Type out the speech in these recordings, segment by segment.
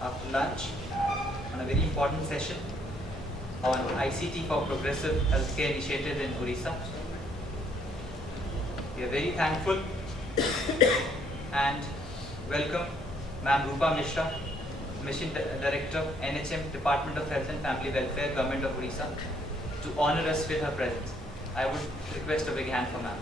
after lunch on a very important session on ICT for Progressive Healthcare Initiative in Odisha. We are very thankful and welcome Ma'am Roopa Mishra, Mission Director, NHM, Department of Health and Family Welfare, Government of Odisha, to honor us with her presence. I would request a big hand for Ma'am.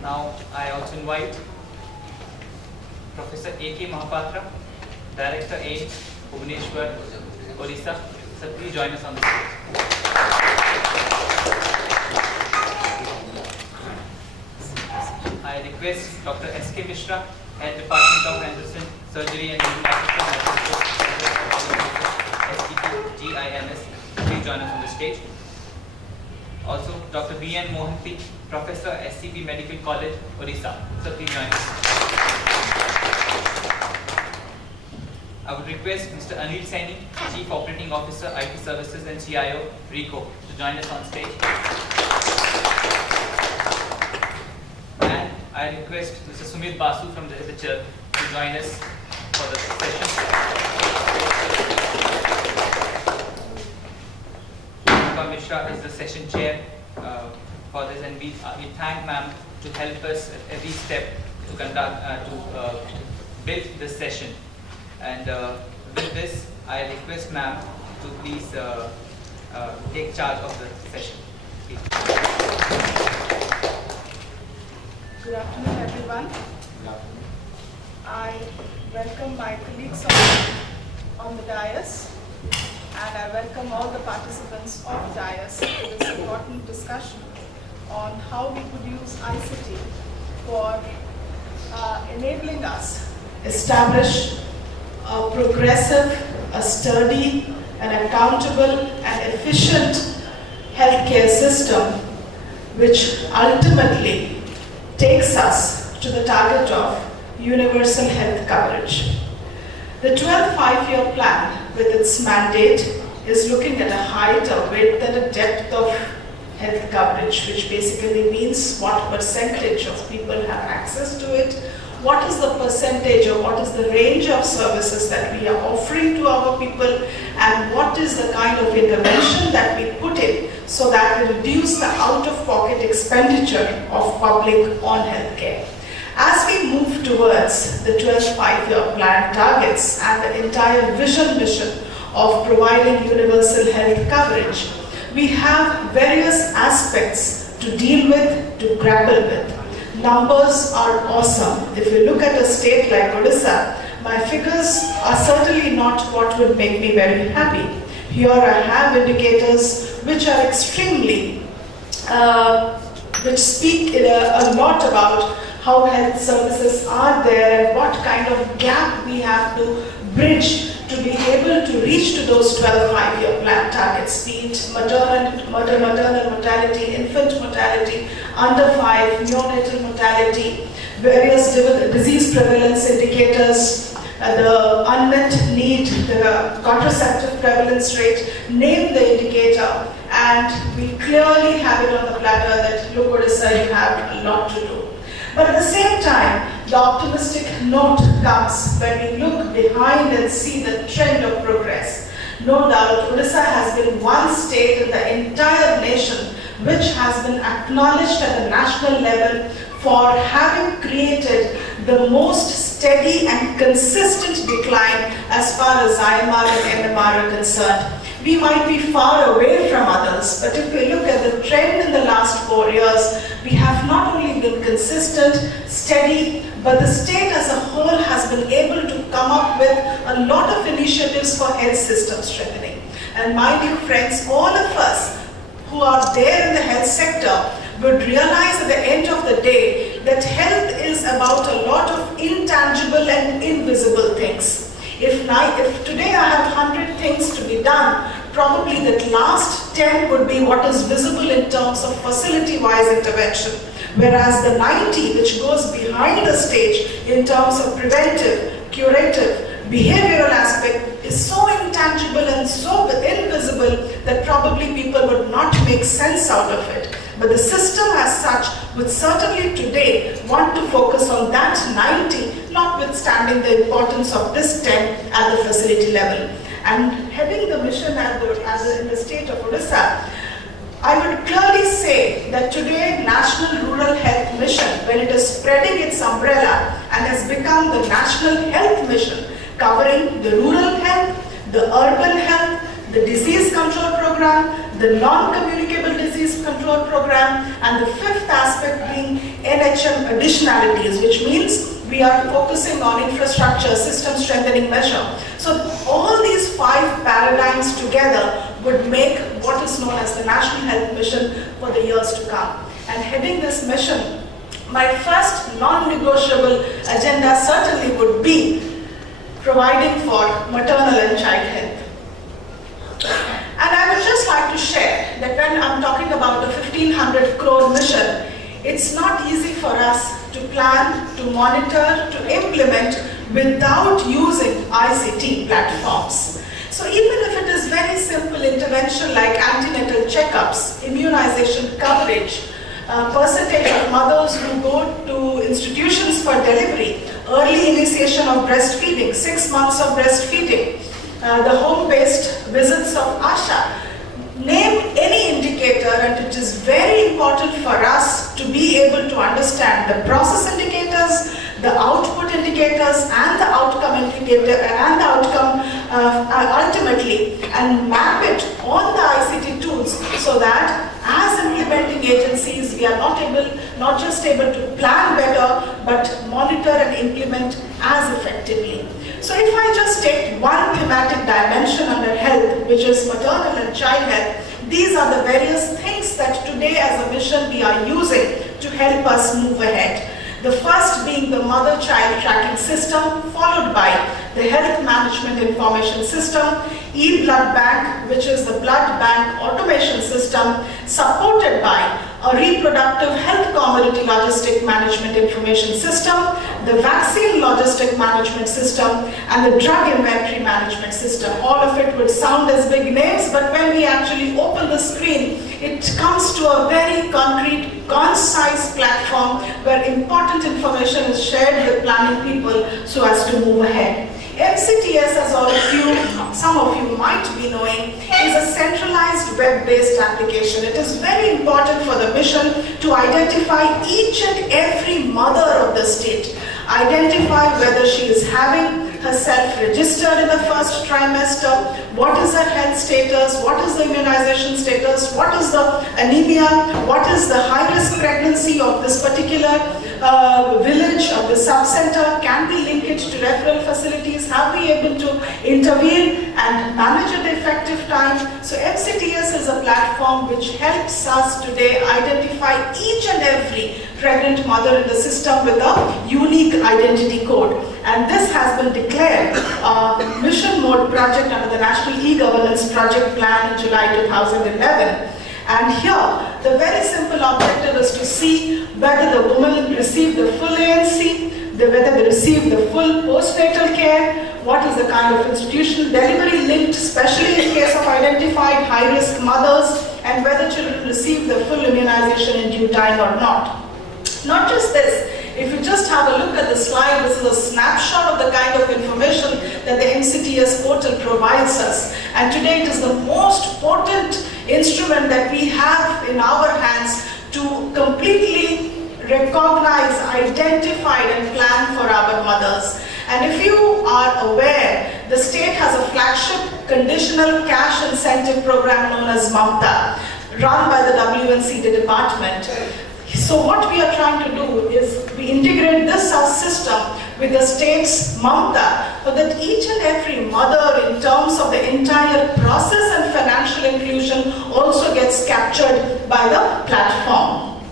Now, I also invite Professor A.K. Mahapatra, Director AIIMS, Bhubaneswar, Odisha. Sir, please join us on the stage. I request Dr. S.K. Mishra, Head Department of Endocrine, Surgery and SGPGIMS. Please join us on the stage. Also, Dr. B.N. Mohanty, Professor, SCP Medical College, Odisha. So please join us. I would request Mr. Anil Saini, Chief Operating Officer, IT Services and CIO, Ricoh, to join us on stage. And I request Mr. Sumit Basu from the church to join us for the session. Roopa Mishra is the session chair for this, and we thank ma'am to help us at every step to conduct, build this session. And with this, I request ma'am to please take charge of the session. Please. Good afternoon, everyone. Good afternoon. I welcome my colleagues on the dais, and I welcome all the participants of the dais to this important discussion on how we could use ICT for enabling us establish a progressive, a sturdy, an accountable and efficient healthcare system which ultimately takes us to the target of universal health coverage. The 12th five-year plan with its mandate is looking at a height, a width and a depth of health coverage, which basically means what percentage of people have access to it, what is the percentage or what is the range of services that we are offering to our people, and what is the kind of intervention that we put in so that we reduce the out-of-pocket expenditure of public on healthcare. As we move towards the 12th five-year plan targets and the entire vision mission of providing universal health coverage, we have various aspects to deal with, to grapple with. Numbers are awesome. If you look at a state like Odisha, my figures are certainly not what would make me very happy. Here I have indicators which are extremely, which speak a lot about how health services are there and what kind of gap we have to bridge to be able to reach to those 12 five-year plan targets, be it maternal mortality, infant mortality, under 5, neonatal mortality, various disease prevalence indicators, the unmet need, the contraceptive prevalence rate, name the indicator, and we clearly have it on the platter that, look, Odisha, you have a lot to do. But at the same time, the optimistic note comes when we look behind and see the trend of progress. No doubt, Odisha has been one state in the entire nation which has been acknowledged at the national level for having created the most steady and consistent decline as far as IMR and NMR are concerned. We might be far away from others, but if we look at the trend in the last 4 years, we have not only been consistent, steady, but the state as a whole has been able to come up with a lot of initiatives for health system strengthening. And my dear friends, all of us who are there in the health sector would realize at the end of the day that health is about a lot of intangible and invisible things. If today I have 100 things to be done, probably that last 10 would be what is visible in terms of facility-wise intervention, whereas the 90 which goes behind the stage in terms of preventive, curative, behavioral aspect is so intangible and so invisible that probably people would not make sense out of it. But the system as such would certainly today want to focus on that 90, notwithstanding the importance of this 10 at the facility level. And heading the mission in the state of Odisha, I would clearly say that today National Rural Health Mission, when it is spreading its umbrella and has become the National Health Mission, covering the rural health, the urban health, the disease control program, the non-communicable disease control program, and the fifth aspect being NHM additionalities, which means we are focusing on infrastructure, system strengthening measure. So all these 5 paradigms together would make what is known as the National Health Mission for the years to come. And heading this mission, my first non-negotiable agenda certainly would be providing for maternal and child health. And I would just like to share that when I'm talking about the 1500 crore mission, it's not easy for us to plan, to monitor, to implement without using ICT platforms. So even if it is very simple intervention like antenatal checkups, immunization coverage, percentage of mothers who go to institutions for delivery, early initiation of breastfeeding, 6 months of breastfeeding, the home-based visits of ASHA, name any indicator, and it is very important for us to be able to understand the process indicators, the output indicators, and the outcome indicator, and the outcome ultimately, and map it on the ICT tools so that as implementing agencies, we are not just able to plan better, but monitor and implement as effectively. So if I just take one thematic dimension under health, which is maternal and child health, these are the various things that today as a mission we are using to help us move ahead. The first being the mother-child tracking system, followed by the health management information system, e-blood bank, which is the blood bank automation system, supported by a reproductive health commodity logistic management information system, the vaccine logistic management system, and the drug inventory management system. All of it would sound as big names, but when we actually open the screen, it comes to a very concrete, concise platform where important information is shared with planning people so as to move ahead. MCTS, as some of you might be knowing, is a centralized web-based application. It is very important for the mission to identify each and every mother of the state, identify whether she is having herself registered in the first trimester, what is her health status, what is the immunization status, what is the anemia, what is the high-risk pregnancy of this particular village or the sub-center, can we link it to referral facilities, have we able to intervene and manage at the effective time. So MCTS is a platform which helps us today identify each and every pregnant mother in the system with a unique identity code. And this has been declared a mission mode project under the National E-Governance Project Plan in July 2011. And here, the very simple objective is to see whether the woman received the full ANC, whether they received the full postnatal care, what is the kind of institutional delivery linked, especially in case of identified high-risk mothers, and whether children receive the full immunization in due time or not. Not just this, if you just have a look at the slide, this is a snapshot of the kind of information that the MCTS portal provides us. And today it is the most potent instrument that we have in our hands to completely recognize, identify and plan for our mothers. And if you are aware, the state has a flagship conditional cash incentive program known as Mahapatra, run by the WNCD department. So what we are trying to do is we integrate this system with the state's Mahapatra so that each and every mother in terms of the entire process and financial inclusion also gets captured by the platform.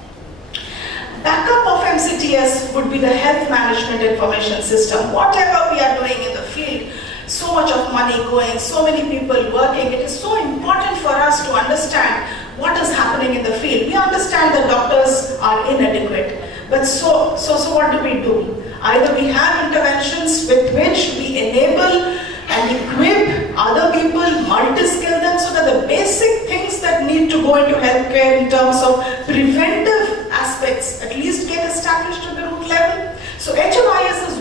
Backup of MCTS would be the health management information system. Whatever we are doing in the field, so much of money going, so many people working, it is so important for us to understand what is happening in the field. We understand that doctors are inadequate, but so what do? Either we have interventions with which we enable and equip other people, multi-skill them so that the basic things that need to go into healthcare in terms of prevention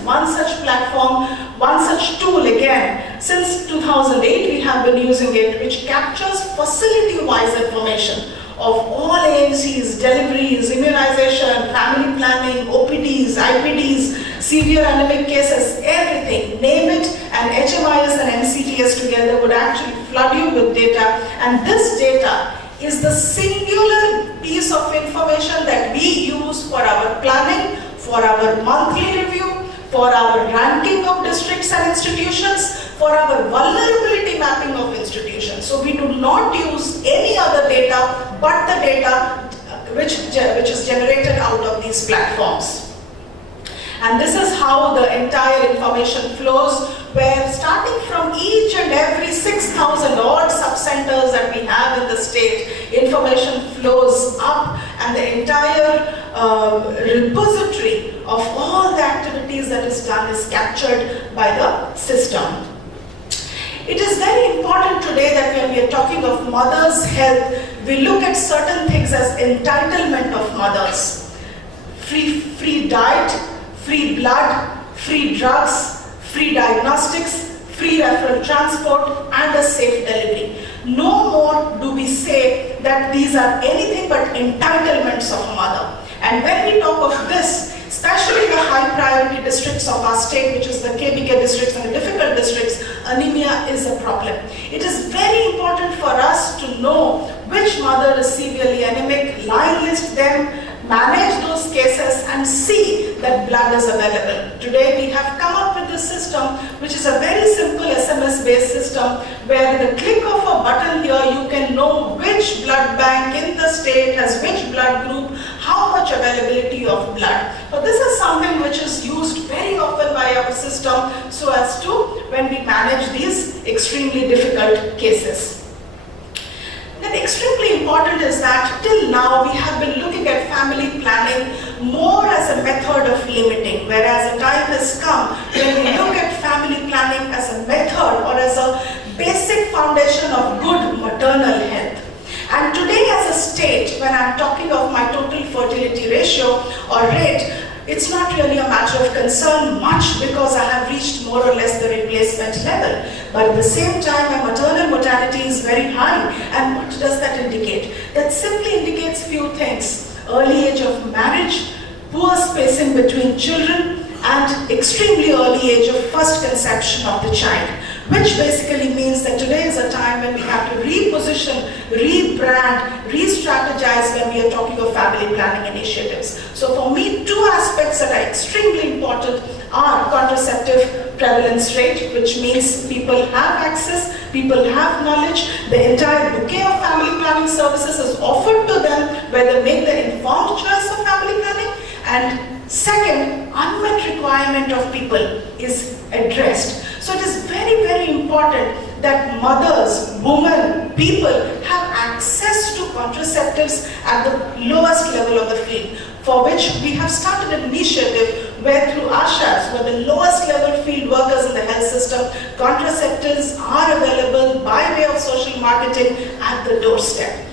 one such platform, one such tool again. Since 2008 we have been using it, which captures facility-wise information of all AIIMS, deliveries, immunization, family planning, OPDs, IPDs, severe anemic cases, everything, name it, and HMIS and NCTS together would actually flood you with data. And this data is the singular piece of information that we use for our planning, for our monthly review, for our ranking of districts and institutions, for our vulnerability mapping of institutions. So we do not use any other data but the data which is generated out of these platforms. And this is how the entire information flows, where starting from each and every 6,000 odd sub-centers that we have in the state, information flows up, and the entire repository of all the activities that is done is captured by the system. It is very important today that when we are talking of mothers' health, we look at certain things as entitlement of mothers. Free diet, free blood, free drugs, free diagnostics, free referral transport, and a safe delivery. No more do we say that these are anything but entitlements of a mother. And when we talk of this, especially the high priority districts of our state, which is the KBK districts and the difficult districts, anemia is a problem. It is very important for us to know which mother is severely anemic, line list them, manage those cases, and see that blood is available. Today we have come up with this system, which is a very simple SMS-based system, where with the click of a button here, you can know which blood bank in the state has which blood group, how much availability of blood. So this is something which is used very often by our system, so as to when we manage these extremely difficult cases. Then extremely important is that till now we have been looking at family planning more as a method of limiting, whereas a time has come when we look at family planning as a method or as a basic foundation of good maternal health. And today as a state, when I'm talking of my total fertility ratio or rate, it's not really a matter of concern much because I have reached more or less the replacement level. But at the same time, my maternal mortality is very high. And what does that indicate? That simply indicates few things. Early age of marriage, poor spacing between children, and extremely early age of first conception of the child. Which basically means that today is a time when we have to reposition, rebrand, re-strategize when we are talking of family planning initiatives. So for me, two aspects that are extremely important are contraceptive prevalence rate, which means people have access, people have knowledge, the entire bouquet of family planning services is offered to them where they make the informed choice of family planning, and second, unmet requirement of people is addressed. So it is very, very important that mothers, women, people have access to contraceptives at the lowest level of the field, for which we have started an initiative where through ASHAs, where the lowest level field workers in the health system, contraceptives are available by way of social marketing at the doorstep.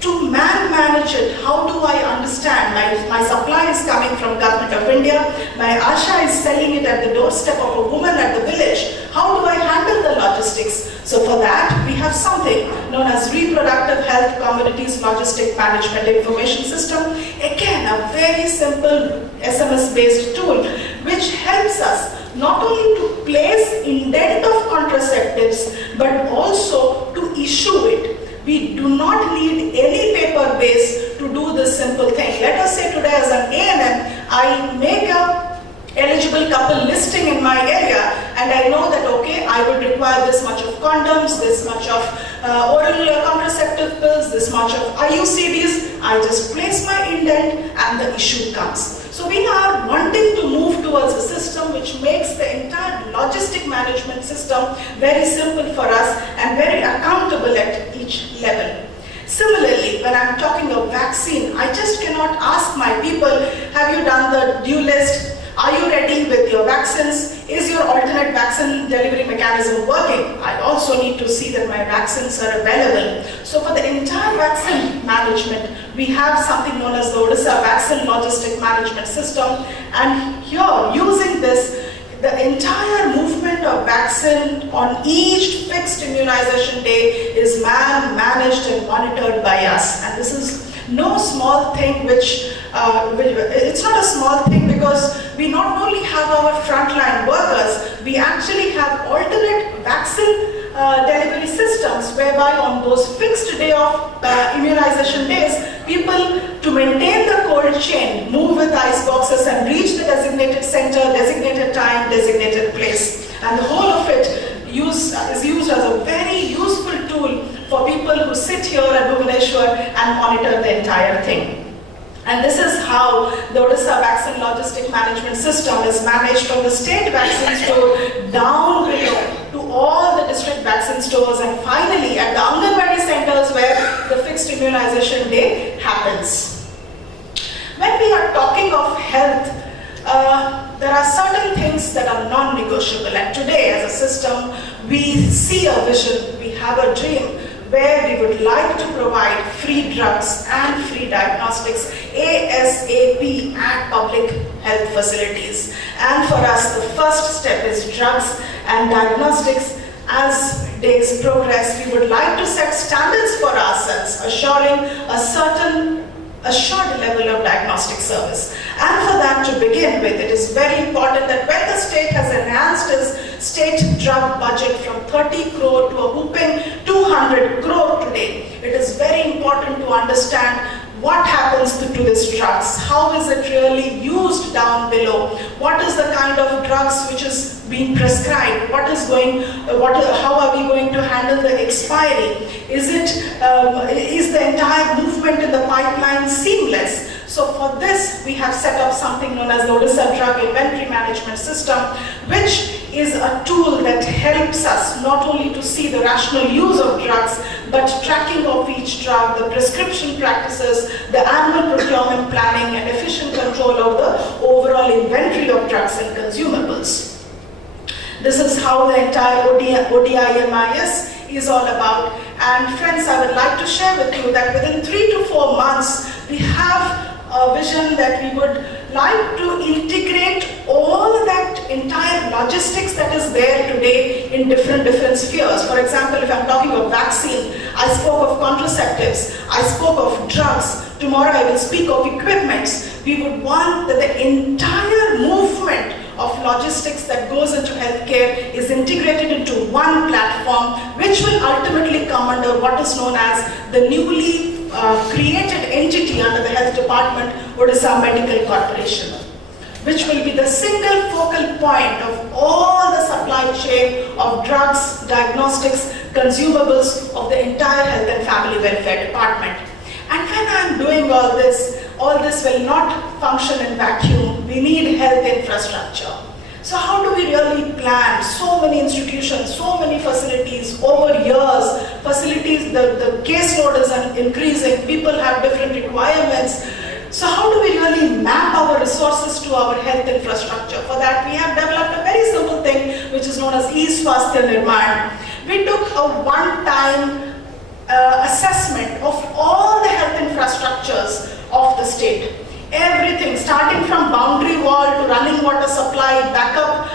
To manage it, how do I understand? My supply is coming from Government of India, my ASHA is selling it at the doorstep of a woman at the village. How do I handle the logistics? So for that, we have something known as Reproductive Health Commodities Logistic Management Information System. Again, a very simple SMS-based tool, which helps us not only to place indent of contraceptives, but also to issue it. We do not need any paper base to do this simple thing. Let us say today as an ANM, I make a eligible couple listing in my area, and I know that okay, I would require this much of condoms, this much of oral contraceptive pills, this much of IUCDs. I just place my indent and the issue comes. So we are wanting to move towards a system which makes the entire logistic management system very simple for us and very accountable at each level. Similarly, when I'm talking of vaccine, I just cannot ask my people, have you done the due list? Are you ready with your vaccines? Is your alternate vaccine delivery mechanism working? I also need to see that my vaccines are available. So for the entire vaccine management, we have something known as the Odisha Vaccine Logistic Management System. And here, using this, the entire movement of vaccine on each fixed immunization day is managed and monitored by us. And this is no small thing, it's not a small thing, because we not only have our frontline workers, we actually have alternate vaccine delivery systems, whereby on those fixed day of immunization days, people, to maintain the cold chain, move with ice boxes and reach the designated center, designated time, designated place. And the whole of it is used as a very useful tool for people who sit here at Bhubaneswar and monitor the entire thing. And this is how the Odisha Vaccine Logistic Management System is managed from the state vaccine store down below to all the district vaccine stores, and finally at the Anganwadi centers where the fixed immunization day happens. When we are talking of health, there are certain things that are non-negotiable, and today as a system we see a vision, we have a dream where we would like to provide free drugs and free diagnostics ASAP at public health facilities. And for us, the first step is drugs and diagnostics. As days progress, we would like to set standards for ourselves, assuring a certain assured level of diagnostic service. And for that to begin with, it is very important that when the state has enhanced its state drug budget from 30 crore to a whooping 200 crore today, it is very important to understand what happens to these drugs, how is it really used down below, what is the kind of drugs which is being prescribed, how are we going to handle the expiry, is the entire movement in the pipeline seamless? So for this, we have set up something known as the Odisha Drug Inventory Management System, which is a tool that helps us not only to see the rational use of drugs, but tracking of each drug, the prescription practices, the annual procurement planning, and efficient control of the overall inventory of drugs and consumables. This is how the entire ODIMIS is all about. And friends, I would like to share with you that within 3 to 4 months, we have a vision that we would like to integrate all that entire logistics that is there today in different spheres. For example, if I'm talking of vaccine, I spoke of contraceptives, I spoke of drugs, tomorrow I will speak of equipments. We would want that the entire movement of logistics that goes into healthcare is integrated into one platform, which will ultimately come under what is known as the newly created entity under the health department, Odisha Medical Corporation, which will be the single focal point of all the supply chain of drugs, diagnostics, consumables of the entire health and family welfare department. And when I'm doing all this will not function in vacuum. We need health infrastructure. So how do we really plan? So many institutions, so many facilities over years, facilities, the caseload is increasing, people have different requirements. So how do we really map our resources to our health infrastructure? For that, we have developed a very simple thing which is known as eSwasthya Nirman. We took a one-time assessment of all the health infrastructures of the state. Everything, starting from boundary wall to running water supply, backup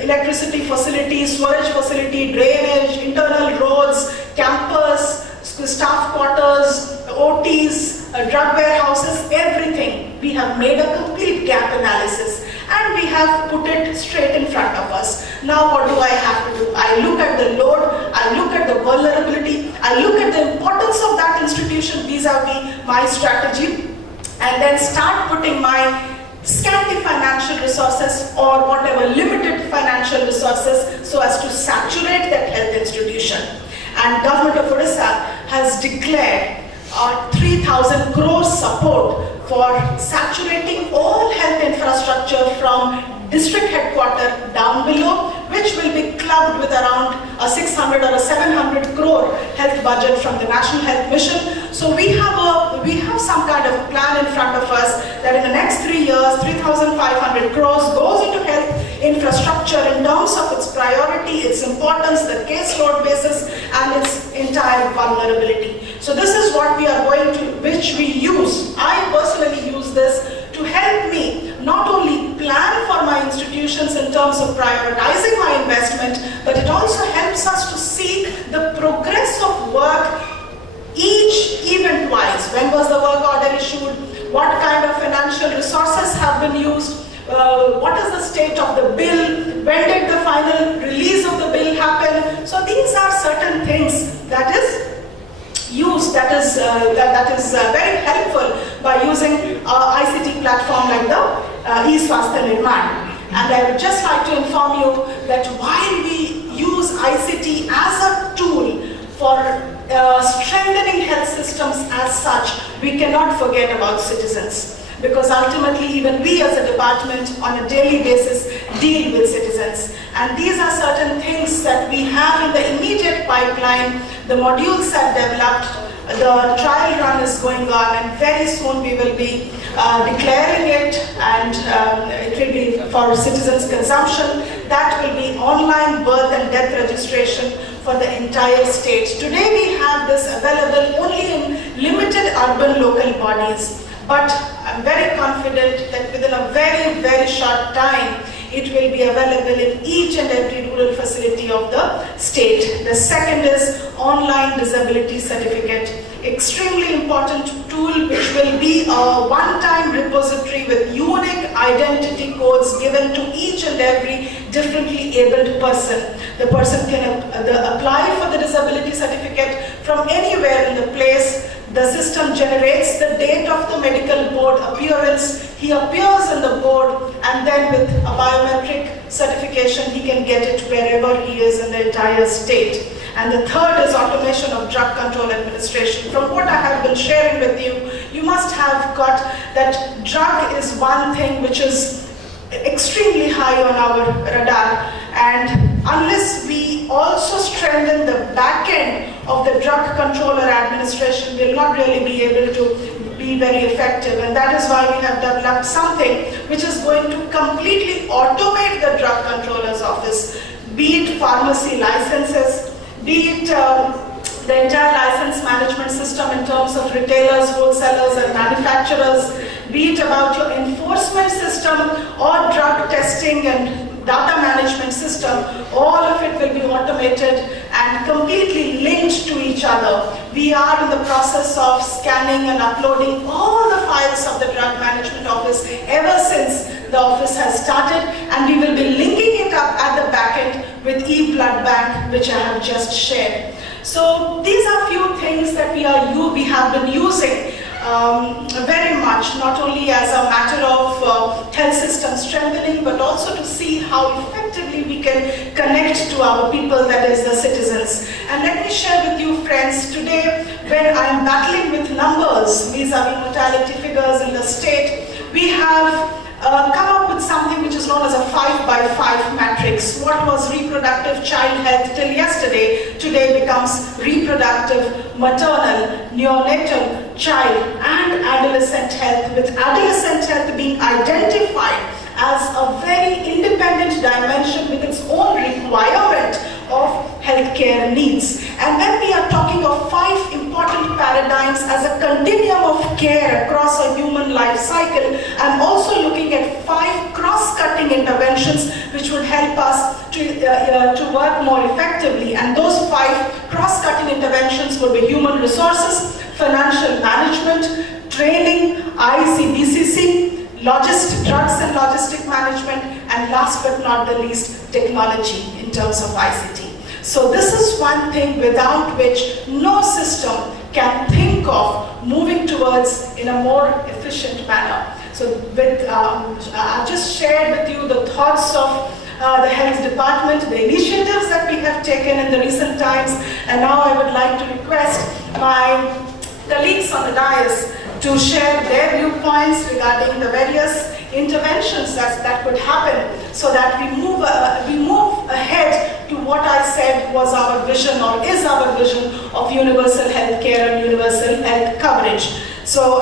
electricity facility, storage facility, drainage, internal roads, campus, staff quarters, OTs, drug warehouses, everything. We have made a complete gap analysis and we have put it straight in front of us. Now what do I have to do? I look at the load, I look at the vulnerability, I look at the importance of that institution vis-a-vis my strategy, and then start putting my scanty financial resources or whatever limited financial resources so as to saturate that health institution. And Government of Odisha has declared 3,000 crore support for saturating all health infrastructure from district headquarters down below, which will be clubbed with around a 600 or a 700 crore health budget from the National Health Mission. So we have some kind of a plan in front of us that in the next 3 years, 3,500 crores goes into health infrastructure in terms of its priority, its importance, the caseload basis, and its entire vulnerability. So this is what we are going to, which we use. I personally use this to help me not only plan for my institution terms of prioritizing my investment, but it also helps us to see the progress of work each event-wise. When was the work order issued? What kind of financial resources have been used? What is the state of the bill? When did the final release of the bill happen? So these are certain things that is used, that is very helpful by using ICT platform like the e-Swasthya Nirman. And I would just like to inform you that while we use ICT as a tool for strengthening health systems as such, we cannot forget about citizens. Because ultimately, even we as a department on a daily basis deal with citizens. And these are certain things that we have in the immediate pipeline. The modules are developed, the trial run is going on, and very soon we will be declaring it, and it will be for citizens' consumption. That will be online birth and death registration for the entire state. Today we have this available only in limited urban local bodies. But I'm very confident that within a very, very short time, it will be available in each and every rural facility of the state. The second is online disability certificate. Extremely important tool which will be a one-time repository with unique identity codes given to each and every differently abled person. The person can apply for the disability certificate from anywhere in the place. The system generates the date of the medical board appearance. He appears in the board, and then with a biometric certification, he can get it wherever he is in the entire state. And the third is automation of drug control administration. From what I have been sharing with you, you must have got that drug is one thing which is extremely high on our radar. And unless we also strengthen the back end of the drug controller administration, we will not really be able to be very effective. And that is why we have developed something which is going to completely automate the drug controller's office, be it pharmacy licenses, be it the entire license management system in terms of retailers, wholesalers and manufacturers, be it about your enforcement system or drug testing and data management system. All of it will be automated and completely linked to each other. We are in the process of scanning and uploading all the files of the drug management office ever since the office has started, and we will be linking it up at the back end with e-blood bank, which I have just shared. So these are few things that we have been using very much, not only as a matter of health system strengthening, but also to see how effectively we can connect to our people, that is the citizens. And let me share with you, friends, today when I am battling with numbers vis-a-vis mortality figures in the state, we have come up with something which is known as a 5x5 matrix. What was reproductive child health till yesterday, today becomes reproductive, maternal, neonatal, child and adolescent health, with adolescent health being identified as a very independent dimension with its own requirement of healthcare needs. And when we are talking of 5 important paradigms as a continuum of care across a human life cycle, I'm also looking at 5 cross-cutting interventions which would help us to work more effectively. And those 5 cross-cutting interventions would be human resources, financial management, training, ICT, drugs and logistic management, and last but not the least, technology in terms of ICT. So this is one thing without which no system can think of moving towards in a more efficient manner. So I've just shared with you the thoughts of the health department, the initiatives that we have taken in the recent times, and now I would like to request my colleagues on the dais to share their viewpoints regarding the various interventions that could happen, so that we move ahead to what I said was our vision or is our vision of universal health care and universal health coverage. So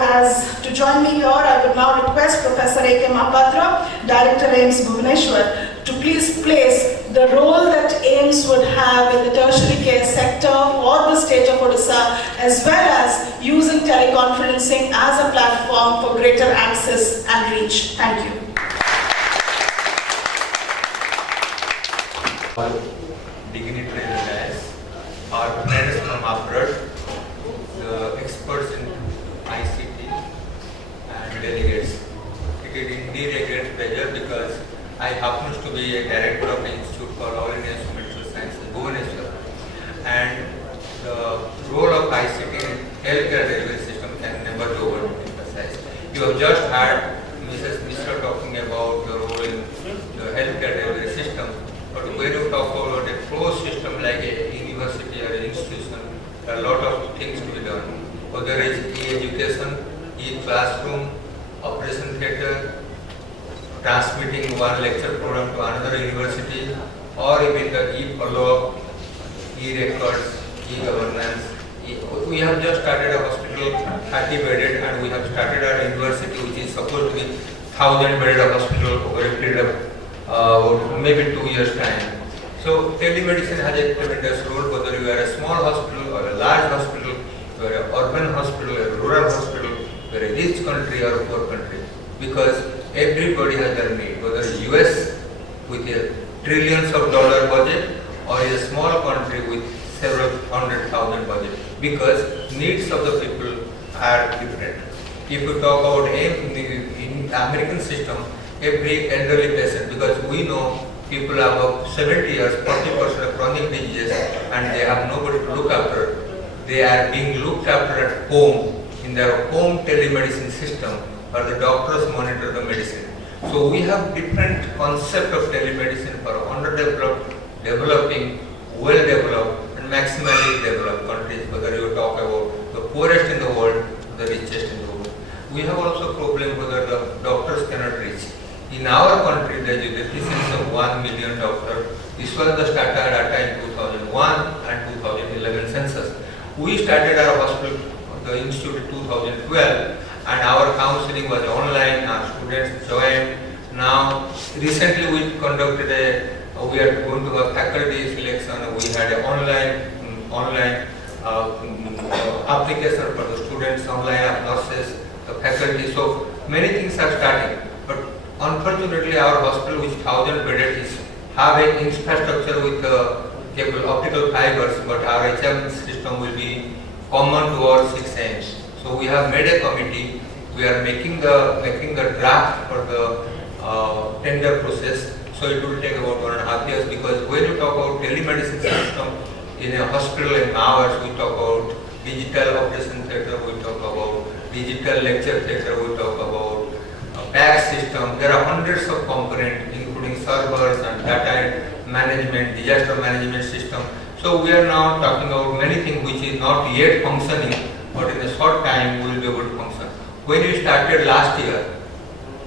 to join me here, I would now request Professor A.K. Mahapatra, Director AIIMS Bhubaneswar, to please place the role that AIIMS would have in the tertiary care sector for the state of Odisha, as well as using teleconferencing as a platform for greater access and reach. Thank you. dignitaries as our friends from abroad, the experts in ICT and delegates. It is indeed a great pleasure because I happen to be a director of an institute called All India Institute of Science in Bhubaneswar, and the role of ICT in healthcare delivery system can never be overemphasized. You have just heard Mrs. Mishra talking about the role in the healthcare delivery system, but when you talk about a closed system like a university or an institution, there are a lot of things to be done. Whether it is e-education, e-classroom, operation theatre, transmitting one lecture program to another university, or even the e-follow-up, e-records, e-governance. We have just started a hospital 30 bedded, and we have started our university which is supposed to be 1,000 bedded hospital over a period of maybe 2 years time. So telemedicine has a tremendous role, whether you are a small hospital or a large hospital, you are an urban hospital, a rural hospital, you are a rich country or a poor country, because everybody has their need, whether it's US with a trillions of dollar budget or a small country with several 100,000 budget, because needs of the people are different. If you talk about in American system, every elderly patient, because we know people above 70 years, 40% of chronic diseases, and they have nobody to look after. They are being looked after at home in their home telemedicine system, or the doctors monitor the medicine. So we have different concept of telemedicine for underdeveloped, developing, well-developed, and maximally developed countries, whether you talk about the poorest in the world, the richest in the world. We have also problem whether the doctors cannot reach. In our country, there is a deficiency of 1 million doctors. This was the starter data in 2001 and 2011 census. We started our hospital, the institute in 2012, and our counseling was online, our students joined. Now, recently we conducted we are going to have faculty selection. We had an online application for the students, online nurses, the faculty. So many things are starting. But unfortunately, our hospital, which 1,000 bedded, is have an infrastructure with cable optical fibers, but our HM system will be common to all 6 AIIMS. So we have made a committee. We are making the draft for the tender process. So it will take about 1.5 years, because when you talk about telemedicine system in a hospital in hours, we talk about digital operation theatre, we talk about digital lecture theatre, we talk about PAC system. There are hundreds of components, including servers and data management, disaster management system. So we are now talking about many things which is not yet functioning, but in a short time we will be able to function. When we started last year,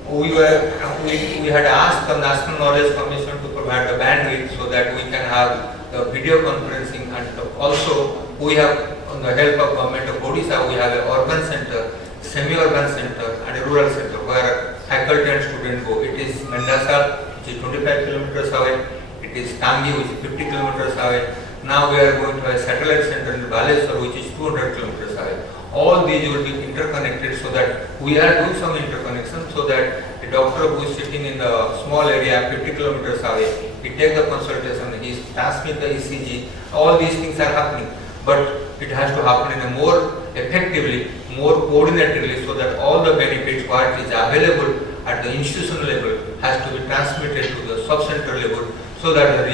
we had asked the National Knowledge Commission to provide the bandwidth so that we can have the video conferencing, and also we have, on the help of government of Odisha, we have an urban center, semi-urban center, and a rural center where faculty and students go. It is Mandasa, which is 25 kilometers away. It is Tangi, which is 50 kilometers away. Now we are going to a satellite center in Bhubaneswar, which is 200 kilometers away. All these will be interconnected, so that we are doing some interconnection, so that a doctor who is sitting in the small area 50 kilometers away, he takes the consultation, he transmits the ECG, all these things are happening. But it has to happen in a more effectively, more coordinatedly, so that all the benefits what is available at the institutional level has to be transmitted to the sub-center level, so that the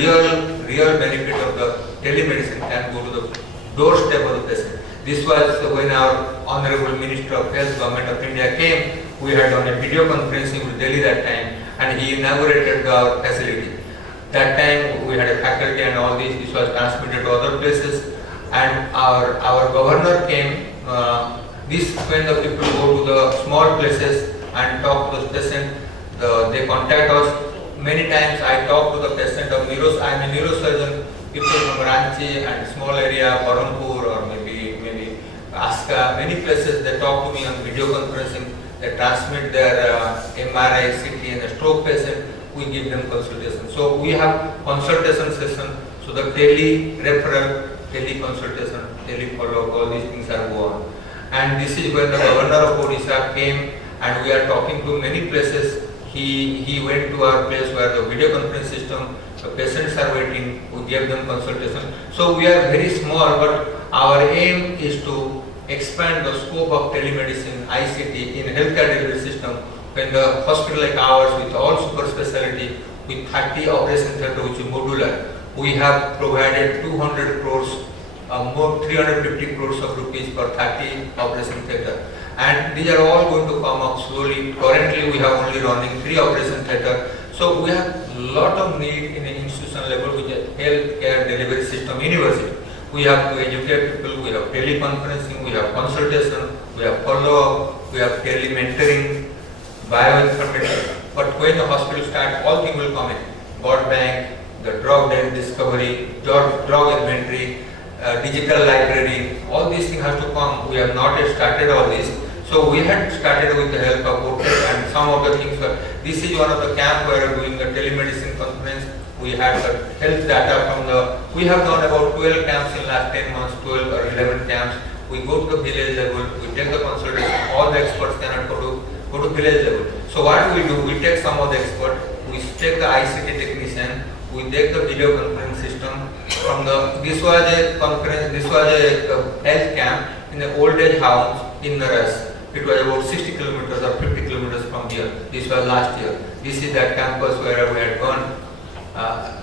real benefit of the telemedicine can go to the doorstep of the patient. This was when our Honorable Minister of Health, Government of India came. We had done a video conferencing with Delhi that time, and he inaugurated our facility. That time we had a faculty and all this was transmitted to other places, and our governor came. This when the people go to the small places and talk to the patient, they contact us. Many times I talk to the patient of I am a neurosurgeon, people from Ranchi and small area, Barampur, or maybe Aska, many places they talk to me on video conferencing, they transmit their MRI, CT and a stroke patient, we give them consultation. So we have consultation session, so the tele-referral, tele-consultation, tele-follow-up, all these things are go on. And this is when the Governor of Odisha came, and we are talking to many places. He went to our place where the video conference system, the patients are waiting, we gave them consultation. So we are very small, but our aim is to expand the scope of telemedicine, ICT in healthcare delivery system. When the hospital like ours with all super specialty, with 30 operation theatre which is modular, we have provided 200 crores, more 350 crores of rupees for 30 operation theatre. And these are all going to come up slowly. Currently we have only running 3 operation theatre. So we have lot of need in an institutional level which is healthcare delivery system university. We have to educate people, we have teleconferencing, we have consultation, we have follow-up, we have tele-mentoring, bioinformatics. But when the hospital starts, all things will come in. Blood bank, the drug discovery, drug inventory, digital library, all these things have to come. We have not yet started all this. So we had started with the help of Portal and some of the things. This is one of the camp where we are doing the telemedicine conference. We had the health data from we have done about 12 camps in last 10 months, 12 or 11 camps. We go to the village level, we take the consultation, all the experts cannot go to village level. So what do? We take some of the experts, we take the ICT technician, we take the video conference system from this was a conference, this was a health camp in the old age house in Naras. It was about 60 kilometers or 50 kilometers from here. This was last year. This is that campus where we had gone.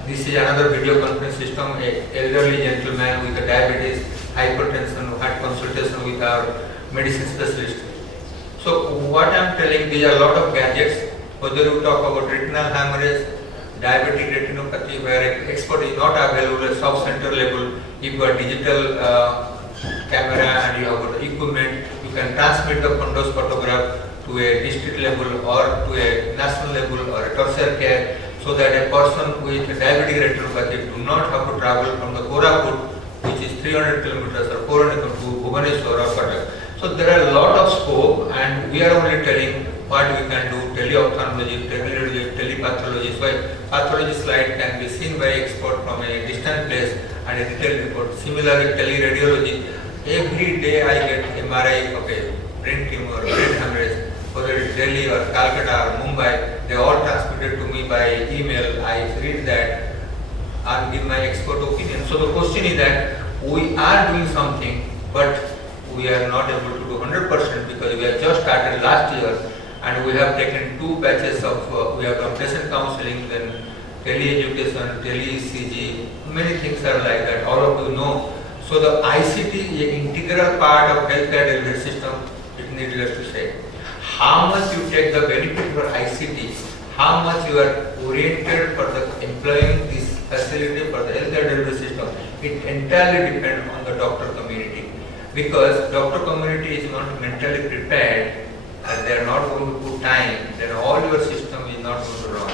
This is another video conference system, an elderly gentleman with a diabetes, hypertension, who had consultation with our medicine specialist. So what I am telling, there are a lot of gadgets, whether you talk about retinal hemorrhage, diabetic retinopathy, where expert is not available at sub-center level. If you have digital camera and you have got equipment, you can transmit the fundus photograph to a district level or to a national level or a tertiary care, so that a person with diabetic retinopathy do not have to travel from the Koraput, which is 300 kilometers or 400 to Bhubaneswar or Cuttack. So there are a lot of scope, and we are only telling what we can do: teleophthalmology, teleradiology, telepathology. So pathology slide can be seen by expert from a distant place and a detailed report. Similarly, teleradiology, every day I get MRI of a brain tumor, brain hemorrhage, whether it's Delhi or Calcutta or Mumbai, they all transmitted to me by email. I read that and give my expert opinion. So the question is that we are doing something, but we are not able to do 100% because we have just started last year, and we have taken 2 batches of, we have done patient counseling, then tele-education, tele-ECG, many things are like that, all of you know. So the ICT is an integral part of healthcare delivery system, it needless to say. How much you take the benefit for ICT, how much you are oriented for the employing this facility for the healthcare delivery system, it entirely depends on the doctor community. Because doctor community is not mentally prepared and they are not going to put time, then all your system is not going to run.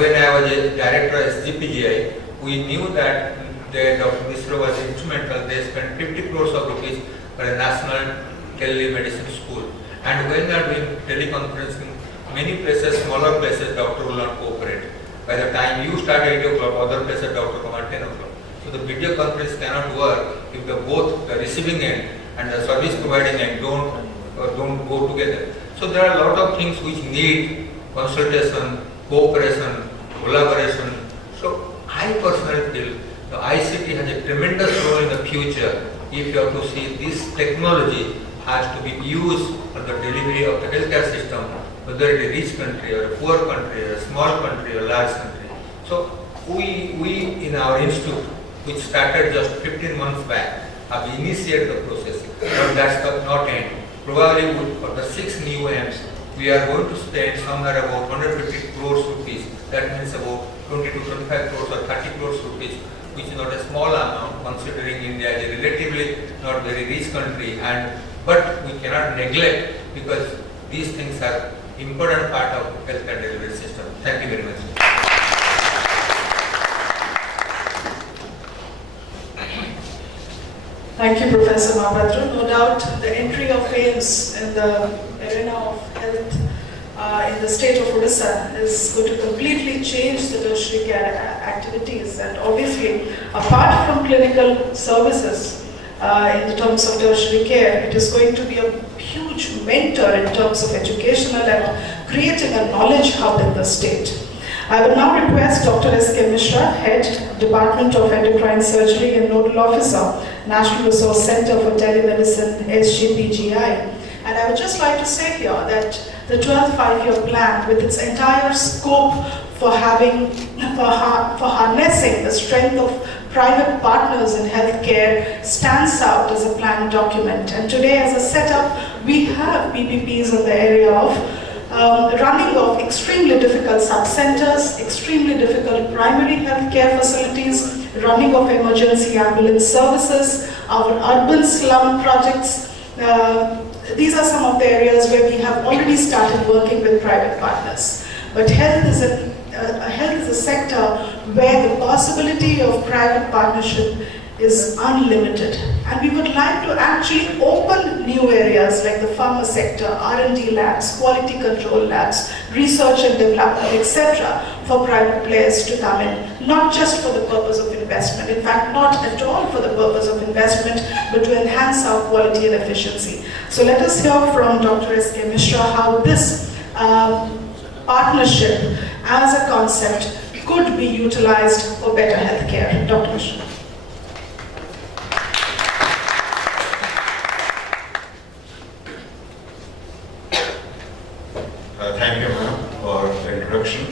When I was a director of SGPGI, we knew that Dr. Mishra was instrumental. They spent 50 crores of rupees for a national telemedicine school. And when they are doing teleconferencing, many places, smaller places, doctor will not cooperate. By the time you start 8 o'clock, other places doctor come at 10 o'clock. So the video conference cannot work if both the receiving end and the service providing end don't go together. So there are a lot of things which need consultation, cooperation, collaboration. So I personally feel the ICT has a tremendous role in the future. If you have to see this technology has to be used for the delivery of the healthcare system, whether it is a rich country or a poor country or a small country or a large country. So we in our institute, which started just 15 months back, have initiated the process, but that's not end. Probably for the 6 new AIIMS, we are going to spend somewhere about 150 crores rupees. That means about 20 to 25 crores or 30 crores rupees, which is not a small amount considering India is a relatively not very rich country. But we cannot neglect, because these things are important part of healthcare delivery system. Thank you very much. Thank you, Professor Mahapatra. No doubt the entry of AIIMS in the arena of health in the state of Odisha is going to completely change the tertiary care activities, and obviously apart from clinical services in the terms of tertiary care, it is going to be a huge huge mentor in terms of educational and creating a knowledge hub in the state. I will now request Dr. S.K. Mishra, Head, Department of Endocrine Surgery and Nodal Officer, National Resource Center for Telemedicine, SGPGI. And I would just like to say here that the 12th five-year plan, with its entire scope for harnessing the strength of private partners in healthcare, stands out as a planned document. And today, as a setup, we have PPPs in the area of running of extremely difficult sub-centers, extremely difficult primary healthcare facilities, running of emergency ambulance services, our urban slum projects. These are some of the areas where we have already started working with private partners. But health is a sector where the possibility of private partnership is unlimited. And we would like to actually open new areas like the pharma sector, R&D labs, quality control labs, research and development, etc. for private players to come in, not just for the purpose of investment, in fact not at all for the purpose of investment, but to enhance our quality and efficiency. So let us hear from Dr. S.K. Mishra how this partnership as a concept could be utilized for better healthcare. Dr. Mishra. Thank you, ma'am, for the introduction.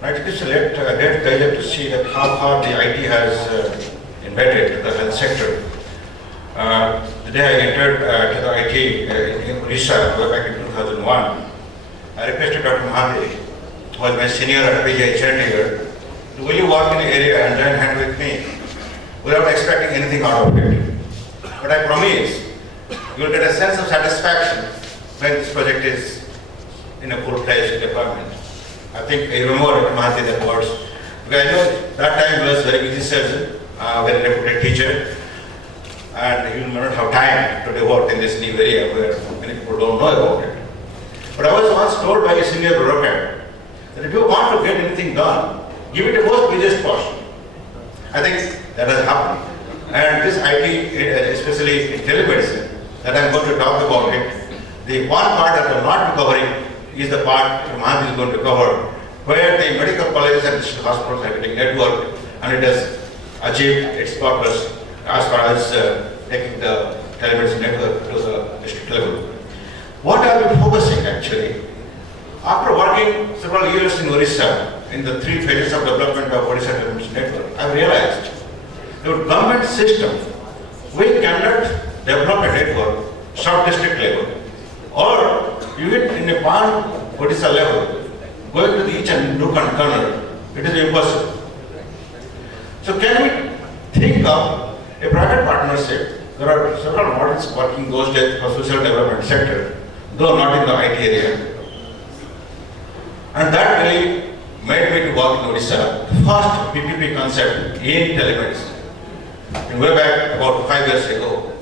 Right, it is a great pleasure to see that how far the IT has embedded the health sector. The day I entered to the IT in Odisha back in 2001, I requested Dr. Mohanty, who was my senior at PGI here, to will you work in the area and join hand with me without expecting anything out of it. But I promise you will get a sense of satisfaction when this project is in a full-fledged deployment. I think I remember Dr. Mohanty that words, because I know that time he was very busy surgeon, very reputed teacher, and he will not have time to devote in this new area where many people don't know about it. But I was once told by a senior bureaucrat that if you want to get anything done, give it the most busiest portion. I think that has happened. And this IT, especially in telemedicine, that I'm going to talk about it, the one part that I will not be covering is the part that Mohanty is going to cover, where the medical colleges and hospitals are getting networked, and it has achieved its purpose as far as taking the telemedicine network to the district level. What are we focusing actually? After working several years in Odisha, in the 3 phases of development of Odisha telemedicine network, I realized that with government system, we cannot develop a network sub-district level, or even in a pan-Odisha level, going to each and nook and corner, it is impossible. So can we think of a private partnership? There are several models working those days for social development sector, though not in the IT area. And that really made me to work in Odisha, first PPP concept in telemedicine. And way back about 5 years ago,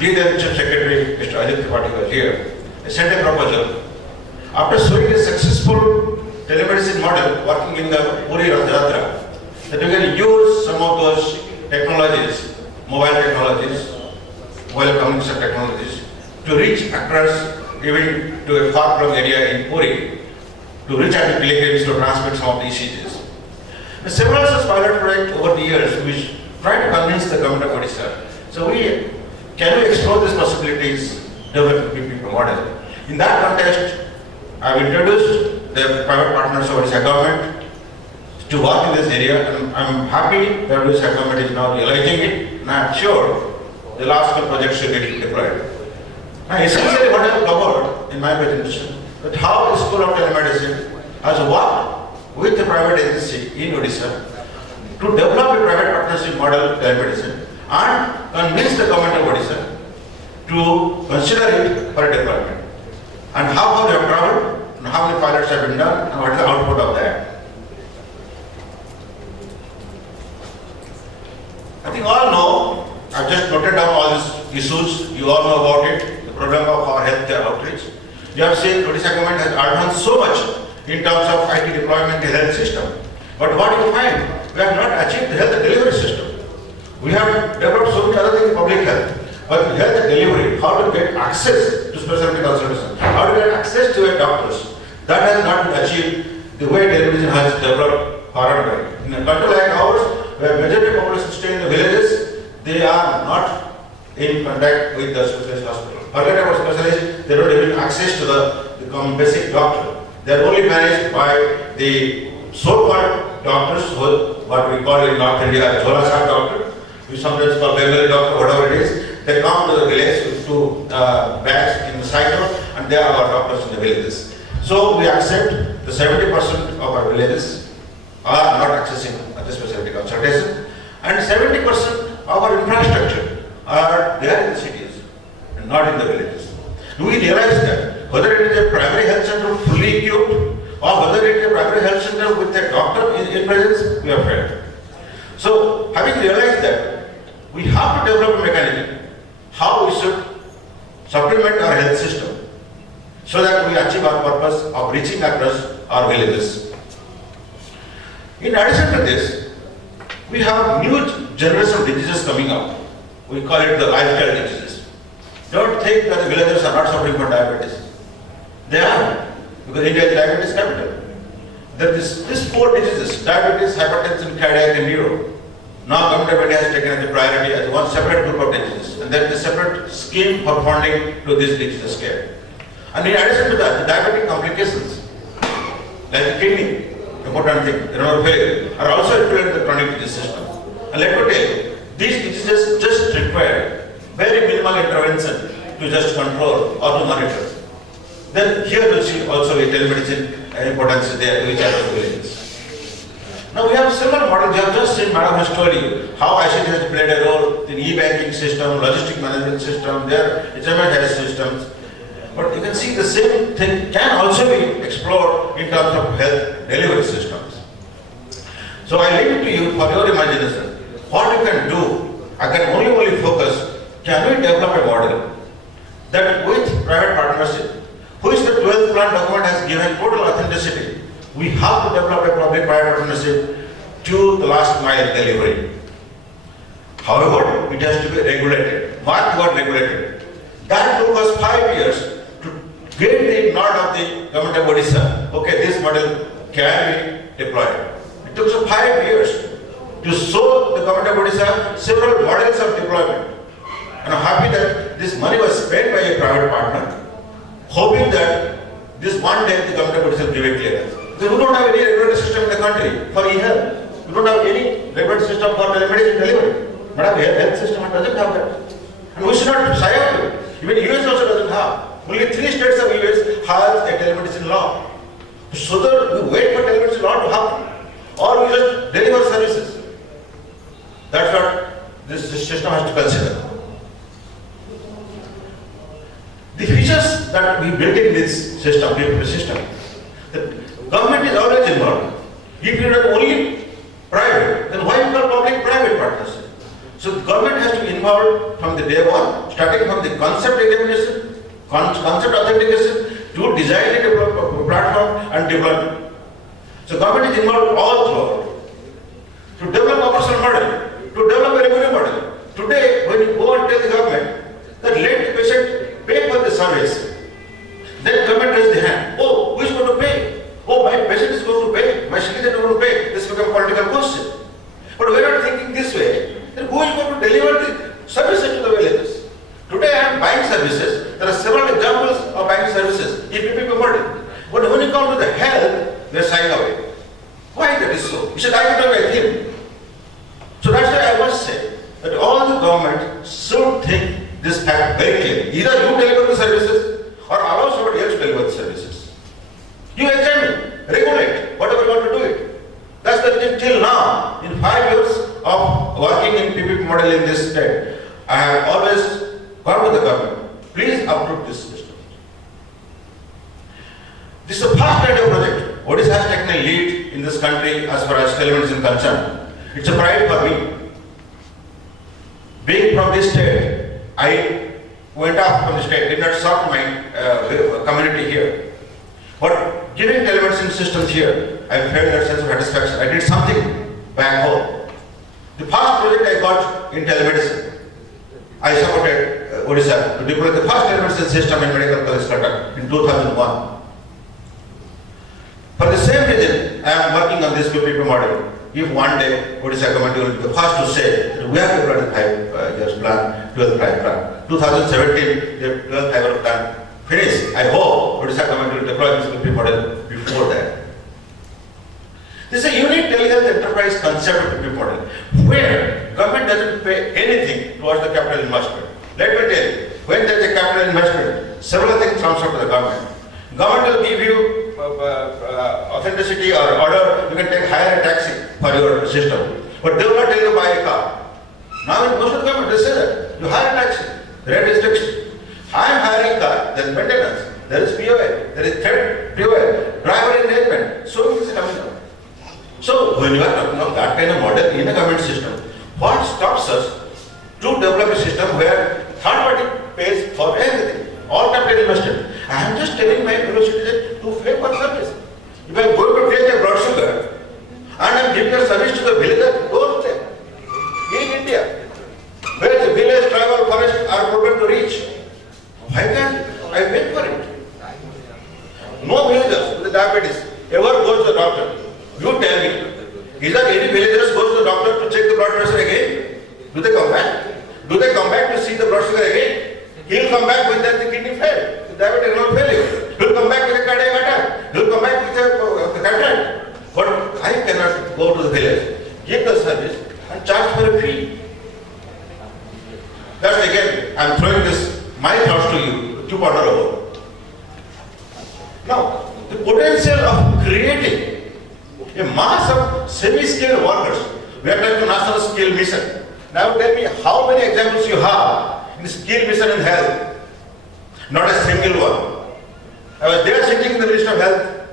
the then Chief Secretary, Mr. Ajit was here. I sent a proposal. After showing a successful telemedicine model working in the Puri Rath Yatra, that we can use some of those technologies, mobile communication technologies, to reach across even to a far-flung area in Puri, to reach out to pilgrims to transmit some of the ECGs. Several such pilot projects over the years which try to convince the government of Odisha. So can we explore these possibilities, develop a PPP model? In that context, I have introduced the private partners of Odisha government to work in this area, and I am happy that Odisha government is now realizing it, and I am sure the last one project should get deployed. Now, essentially what I have covered in my presentation, that how the School of Telemedicine has worked with the private agency in Odisha to develop a private partnership model of telemedicine and convince the government of Odisha to consider it for a deployment. And how they have traveled, and how many pilots have been done, and what is the output of that. I think all know, I've just noted down all these issues, you all know about it, the program of our healthcare outreach. You have seen Odisha government has advanced so much in terms of IT deployment in the health system. But what do you find? We have not achieved the health delivery system. We have developed so many other things in public health. But health delivery, how to get access to specialty consultation, how to get access to a doctors, that has not been achieved the way telemedicine has developed far and wide. In a country like ours, where majority of population stay in the villages, they are not in contact with the specialist hospital. Forget about specialists, they don't even access to the basic doctor. They are only managed by the so-called doctors, what we call in North India as Jhola Saab doctor, we sometimes call Bengali doctor, whatever it is. They come to the village with two bags in the cycle, and they are our doctors in the villages. So we accept the 70% of our villages are not accessing the specialty consultation, and 70% of our infrastructure are there in the cities and not in the villages. Do we realize that whether it is a primary health center fully equipped or whether it is a primary health center with a doctor in presence, we are failed. So having realized that, we have to develop a mechanism how we should supplement our health system so that we achieve our purpose of reaching across our villages. In addition to this, we have new generation of diseases coming up. We call it the lifestyle diseases. Don't think that the villagers are not suffering from diabetes. They are, because India is diabetes capital. There is these four diseases, diabetes, hypertension, cardiac and neuro. Now government of India has taken as a priority as one separate group of diseases, and there is a separate scheme for funding to this disease care. And in addition to that, the diabetic complications, like the kidney, important thing, renal failure, are also included in the chronic disease system. And let me tell you, these diseases just require very minimal intervention to just control or to monitor. Then here you see also a telemedicine importance there to each other villages. Now we have similar models. You have just seen, Madam has told you how ICT has played a role in e-banking system, logistic management system, their HMS health systems. But you can see the same thing can also be explored in terms of health delivery systems. So I leave it to you for your imagination. What you can do, I can only focus, can we develop a model that with private partnership, which the 12th plan document has given total authenticity, we have to develop a public-private partnership to the last mile delivery. However, it has to be regulated. Mark the word regulated. That took us 5 years to get the nod of the government of Odisha. Okay, this model can be deployed. It took us 5 years to show the government of Odisha several models of deployment. And I'm happy that this money was spent by a private partner, hoping that this one day the government of Odisha will give a clearance. Because we don't have any regulatory system in the country for e-health. We don't have any regulatory system for telemedicine delivery. But our health system doesn't have that. And we should not shy of it. Even US also doesn't have. Only 3 states of US has a telemedicine law. So that we wait for telemedicine law to happen, or we just deliver services. That's what this system has to consider. The features that we built in this system, PPP system, the government is always involved. If you are only private, then why you call public-private partnership? So the government has to be involved from the day one, starting from the concept examination, concept authentication, to design a platform and deployment. So government is involved all throughout. To develop operational model, to develop a revenue model. Today, when you go and tell the government that let the patient pay for the service, then government raises the hand. Oh, who is going to pay? Oh, my patient is going to pay. My citizen is going to pay. This becomes a political question. But we are not thinking this way. Then who is going to deliver the services to the villages? Today I am buying services. There are several examples of buying services in PPP model. But when you come to the health, they are shying away. Why that is so? You should identify him. So that's why I must say that all the government should think this fact very clearly. Either you deliver the services or allow somebody else to deliver the services. You examine, regulate, whatever you want to do it. That's the thing till now. In 5 years of working in PPP model in this state, I have always gone to the government. Please approve this system. This is the first kind of project. Odisha has taken a lead in this country as far as telemedicine is concerned. It's a pride for me. Being from this state, I went off from the state, did not serve my community here. But giving telemedicine systems here, I felt that sense of satisfaction. I did something back home. The first project I got in telemedicine, I supported Odisha to deploy the first telemedicine system in medical college Cuttack in 2001. For the same reason, I am working on this PPP model. If one day Odisha government will be the first to say that we have deployed a 5 years plan, 12th five plan. 2017, the 12th five plan finished. I hope Odisha government will deploy this PPP model before that. This is a unique telehealth enterprise concept of PPP model, where government doesn't pay anything towards the capital investment. Let me tell you, when there is a capital investment, several things comes up to the government. Government will give you authenticity or order, you can hire a taxi for your system. But they will not tell you to buy a car. Now in most of the government, they say that you hire a taxi, there are restrictions. I am hiring a car, there is maintenance, there is POA, there is third POA, driver engagement, so it is coming up. So when you are talking of that kind of model in a government system, what stops us to develop a system where third party pays for everything, all capital invested? I am just telling my fellow citizens to pay for service. If I am going to take a blood sugar and I am giving a service to the villager, go to them. In India, where the village, tribal, forest are problem to reach, why can't I pay for it? No villagers with diabetes ever goes to the doctor. You tell me, is there any villagers goes to the doctor to check the blood pressure again? Do they come back? Do they come back to see the blood sugar again? He will come back when the kidney failed, the diabetic renal failure. He will come back with a cardiac attack. He will come back with a cataract. But I cannot go to the village, give the service and charge for a fee. That's again, I am throwing this, my thoughts to you, to ponder over. Now, the potential of creating a mass of semi-skilled workers. We are trying to national skill mission. Now tell me how many examples you have in the skill mission in health. Not a single one. I was there sitting in the Ministry of Health.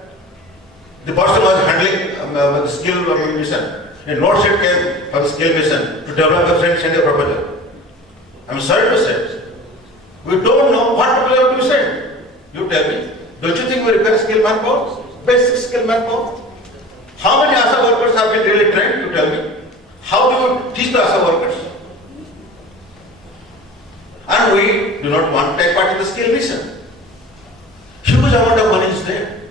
The person was handling the skill mission. A note sheet came from the skill mission to develop a friend send a proposal. I'm sorry to say, we don't know what proposal to send. You tell me. Don't you think we require skilled manpower? Basic skilled manpower? How many ASA workers have been really trained? You tell me. How do you teach the ASA workers? And we do not want to take part in the skill mission. Huge amount of money is there.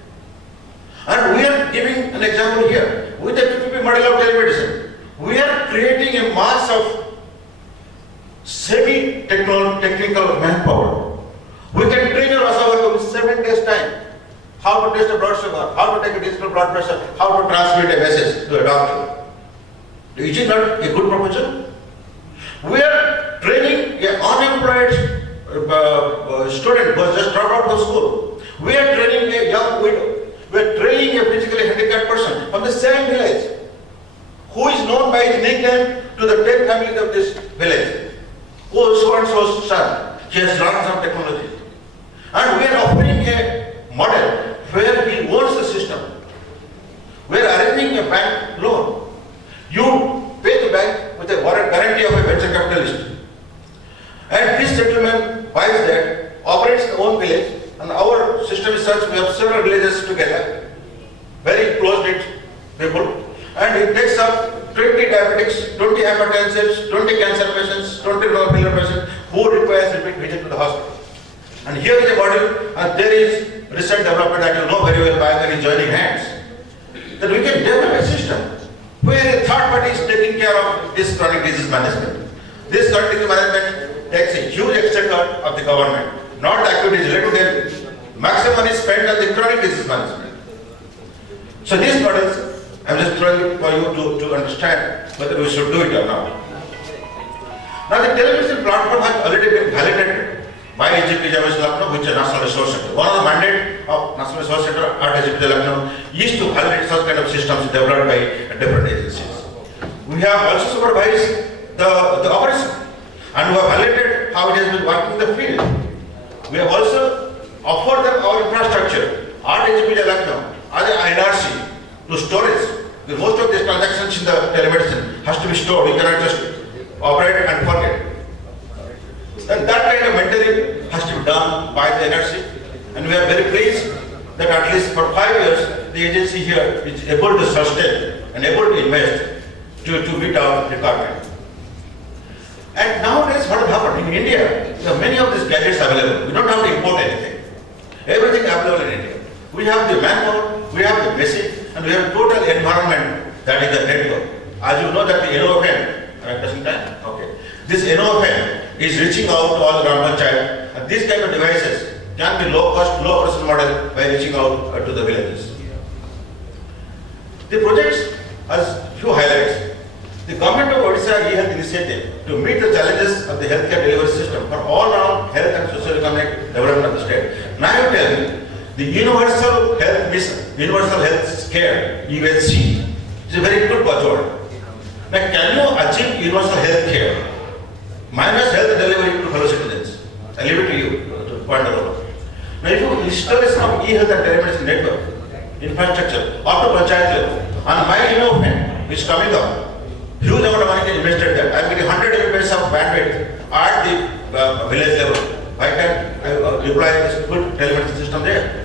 And we are giving an example here. With the PPP model of telemedicine, we are creating a mass of semi-technical manpower. We can train your ASA worker in 7 days time. How to test a blood sugar, how to take a digital blood pressure, how to transmit a message to a doctor. Is it not a good proposal? We are training an unemployed student who has just dropped out of school. We are training a young widow. We are training a physically handicapped person from the same village who is known by his nickname to the 10 families of this village. Oh, so and so's son, he has learned some technology. And we are offering a model where he owns the system. We are arranging a bank loan. You pay the bank with a guarantee of a venture capitalist. And this gentleman buys that, operates the own village, and our system is such, we have several villages together, very close-knit people, and it takes up 20 diabetics, 20 hypertensives, 20 cancer patients, 20 renal failure patients who requires repeat visit to the hospital. And here is a model, and there is recent development that you know very well by many joining hands, that we can develop a system where a third party is taking care of this chronic disease management. This chronic disease management takes a huge exchequer of the government, not the acute disease. Let me tell you, maximum money is spent on the chronic disease management. So these models, I am just throwing it for you to understand whether we should do it or not. Now the telemedicine platform has already been validated by SGPGIMS Lucknow, which is a National Resource Center. One of the mandate of National Resource Center at SGPG Lucknow is to validate such kind of systems developed by different agencies. We have also supervised the operation and we have validated how it has been working in the field. We have also offered them our infrastructure at SGPG Lucknow as an INRC to storage. Because most of these transactions in the telemedicine has to be stored. You cannot just operate and forget. And that kind of mentoring has to be done by the NRC, and we are very pleased that at least for 5 years the agency here is able to sustain and able to invest to meet our requirement. And nowadays what has happened in India, we have many of these gadgets available. We don't have to import anything. Everything available in India. We have the manpower, we have the basic, and we have total environment that is the network. As you know that the NOFN, am I pressing time? Okay. This NOFN is reaching out to all the Gram Panchayat, and these kind of devices can be low cost, low person model by reaching out to the villages. The projects has few highlights. The government of Odisha e-health initiative to meet the challenges of the healthcare delivery system for all-round health and socio-economic development of the state. Now I will tell you, the Universal Health Mission, Universal Health Care, UHC, is a very good buzzword. Now can you achieve universal health care minus health delivery to fellow citizens? I leave it to you to point out. Now if you installation of e-health and telemedicine network, infrastructure, up to panchayat level, and my innovation is coming up, huge amount of money is invested there. I am getting 100 Mbps of bandwidth at the village level. Why can't I deploy this good telemedicine system there?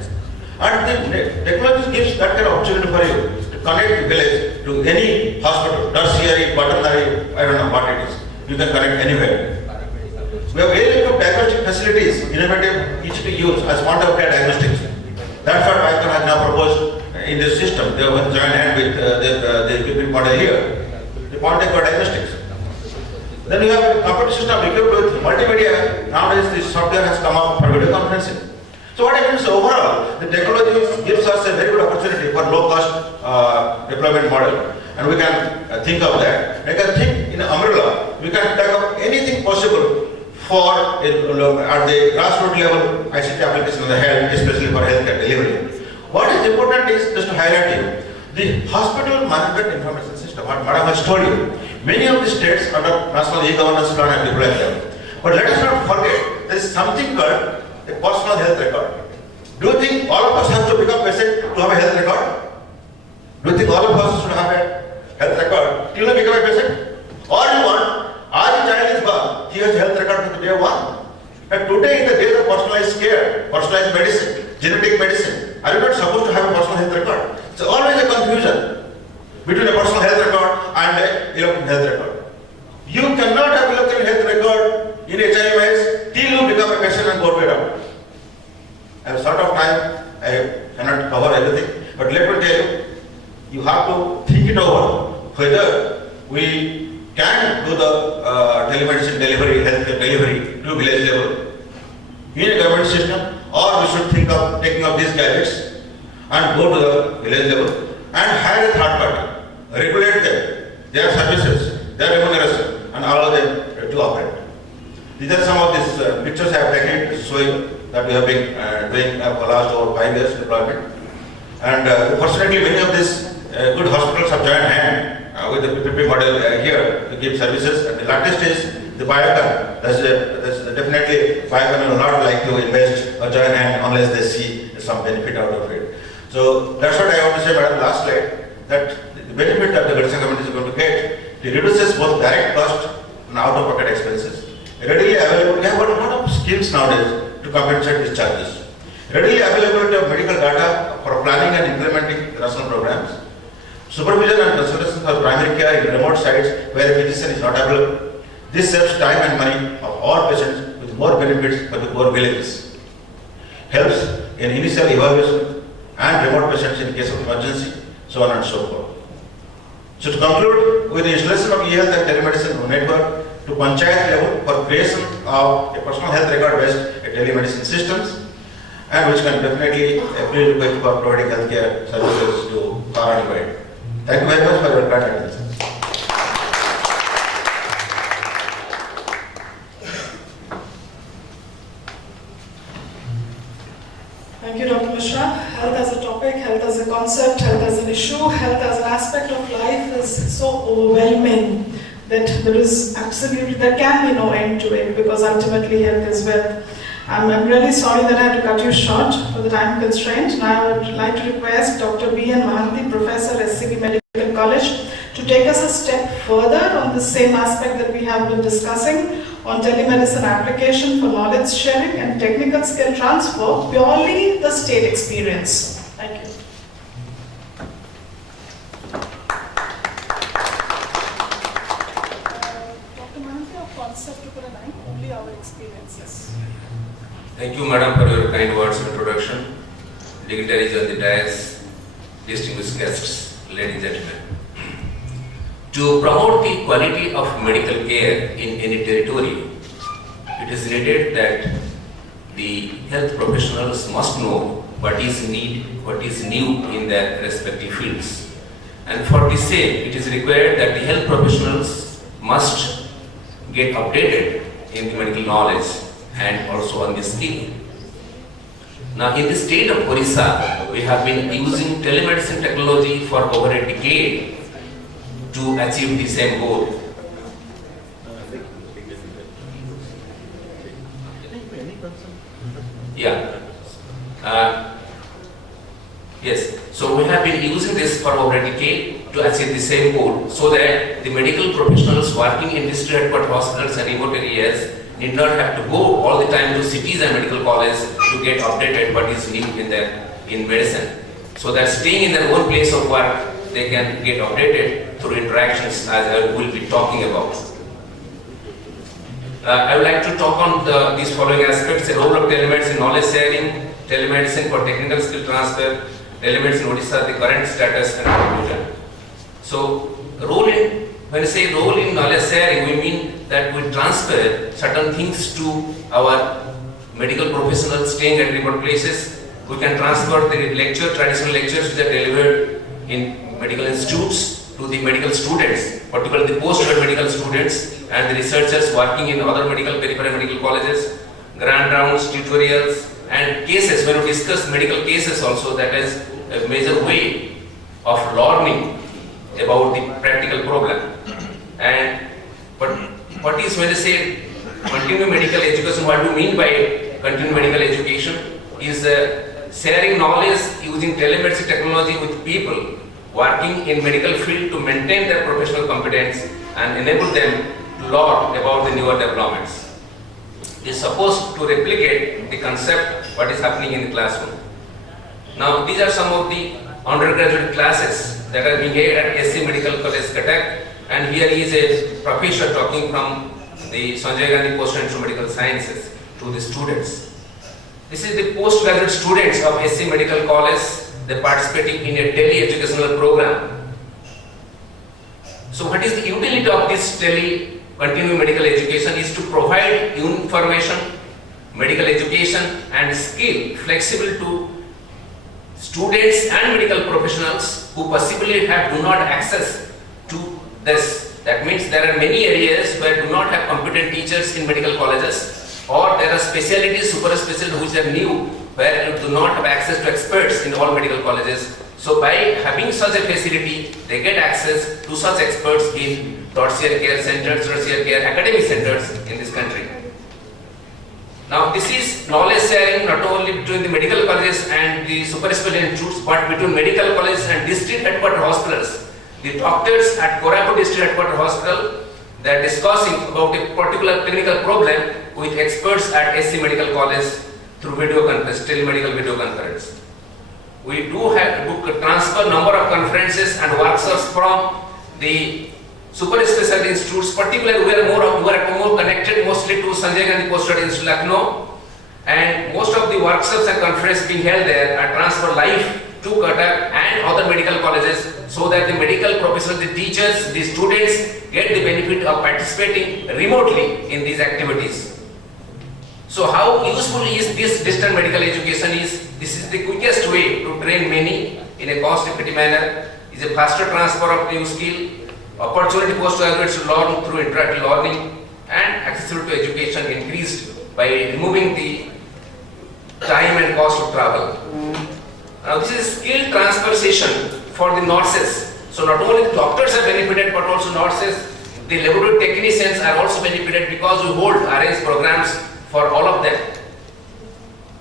And the technology gives that kind of opportunity for you to connect the village to any hospital, tertiary, quaternary, I don't know what it is. You can connect anywhere. We have very good diagnostic facilities, innovative, easy to use as point of care diagnostics. That's what ICON has now proposed in this system. They have joined hand with the equipment model here. The point of care diagnostics. Then you have a computer system equipped with multimedia. Nowadays this software has come up for video conferencing. So what happens overall, the technology gives us a very good opportunity for low cost deployment model. And we can think of that. We can think in umbrella. We can take up anything possible for at the grassroots level ICT application of the health, especially for healthcare delivery. What is important is just to highlight you, the hospital management information system, what Madam has told you, many of the states under national e-governance plan have deployed them. But let us not forget, there is something called a personal health record. Do you think all of us have to become patient to have a health record? Do you think all of us should have a health record till we become a patient? Or you want, as a child is born, he has a health record from the day one. And today in the days of personalized care, personalized medicine, genetic medicine, are you not supposed to have a personal health record? It's always a confusion between a personal health record and an electronic health record. You cannot have electronic health record in HIMS till you become a patient and go to a doctor. I have sort of time, I cannot cover everything, but let me tell you, you have to think it over whether we can do the telemedicine delivery, healthcare delivery to village level in a government system, or we should think of taking up these gadgets and go to the village level and hire a third party, regulate them, their services, their remuneration, and allow them to operate. These are some of these pictures I have taken showing that we have been doing for the last over 5 years deployment. And fortunately, many of these good hospitals have joined hand with the PPP model here to give services. And the latest is the Biocon. That's definitely Biocon will not like to invest or join hand unless they see some benefit out of it. So that's what I want to say, madam, last slide, that the benefit that the Odisha government is going to get, it reduces both direct cost and out-of-pocket expenses. Readily available, we have a lot of schemes nowadays to compensate these charges. Readily availability of medical data for planning and implementing national programs. Supervision and consultation for primary care in remote sites where a physician is not available. This saves time and money of all patients with more benefits for the poor villages. Helps in initial evaluation and remote patients in case of emergency, so on and so forth. So to conclude, with the installation of e-health and telemedicine network to panchayat level for creation of a personal health record based telemedicine systems, and which can definitely be required for providing healthcare services to far and wide. Thank you very much for your kind attention. Thank you, Dr. Mishra. Health as a topic, health as a concept, health as an issue, health as an aspect of life is so overwhelming that there can be no end to it, because ultimately health is wealth. I'm really sorry that I had to cut you short for the time constraint. Now I would like to request Dr. B.N. Mohanty, Professor, SCB Medical College, to take us a step further on the same aspect that we have been discussing on telemedicine application for knowledge sharing and technical skill transfer, purely the state experience. Thank you. Dr. Mohanty, our concept to put a line, only our experiences. introduction, dignitaries on the dais, distinguished guests, ladies and gentlemen. To promote the quality of medical care in any territory, it is needed that the health professionals must know what is new in their respective fields. And for this sake, it is required that the health professionals must get updated in the medical knowledge and also on the skill. Now, in the state of Odisha, we have been using telemedicine technology for over a decade to achieve the same goal. Yes, so we have been using this for over a decade to achieve the same goal, so that the medical professionals working in district headquarters hospitals and remote areas need not have to go all the time to cities and medical colleges to get updated what is new in medicine. So that staying in their own place of work, they can get updated through interactions, as I will be talking about. I would like to talk on these following aspects: the role of telemedicine, knowledge sharing, telemedicine for technical skill transfer, telemedicine Odisha, the current status and conclusion. So, when I say role in knowledge sharing, we mean that we transfer certain things to our medical professionals staying at remote places. We can transfer the traditional lectures which are delivered in medical institutes to the medical students, particularly the post-grad medical students and the researchers working in other peripheral medical colleges, grand rounds, tutorials, and cases. When we discuss medical cases also, that is a major way of learning about the practical problem. But what is, when they say continuing medical education, what do you mean by continuing medical education? Is sharing knowledge using telemedicine technology with people working in medical field to maintain their professional competence and enable them to learn about the newer developments. It is supposed to replicate the concept what is happening in the classroom. Now, these are some of the undergraduate classes that are being held at SC Medical College, Cuttack, and here is a professor talking from the Sanjay Gandhi Postgraduate Medical Sciences to the students. This is the postgraduate students of SC Medical College. They participating in a tele-educational program. So what is the utility of this continuing medical education? Is to provide information, medical education and skill flexible to students and medical professionals who possibly do not access to this. That means there are many areas where do not have competent teachers in medical colleges, or there are specialties, super specialties which are new, where you do not have access to experts in all medical colleges. So by having such a facility, they get access to such experts in tertiary care centers, tertiary care academic centers in this country. Now this is knowledge sharing not only between the medical colleges and the super specialty institutes, but between medical colleges and district headquarters hospitals. The doctors at Koraput District Headquarters Hospital, they are discussing about a particular clinical problem with experts at SC Medical College through video conference, telemedical video conference. We do transfer number of conferences and workshops from the super specialty institutes, particularly we are more connected mostly to Sanjay Gandhi Postgraduate Institute, Lucknow, and most of the workshops and conferences being held there are transferred live to Cuttack and other medical colleges, so that the medical professionals, the teachers, the students get the benefit of participating remotely in these activities. So how useful is this distant medical education is? This is the quickest way to train many in a cost-effective manner, is a faster transfer of new skill, opportunity postgraduates to learn through interactive learning, and accessibility to education increased by removing the time and cost of travel. Now this is skill transfer session for the nurses. So not only the doctors are benefited, but also nurses, the laboratory technicians are also benefited, because we hold arranged programs for all of them.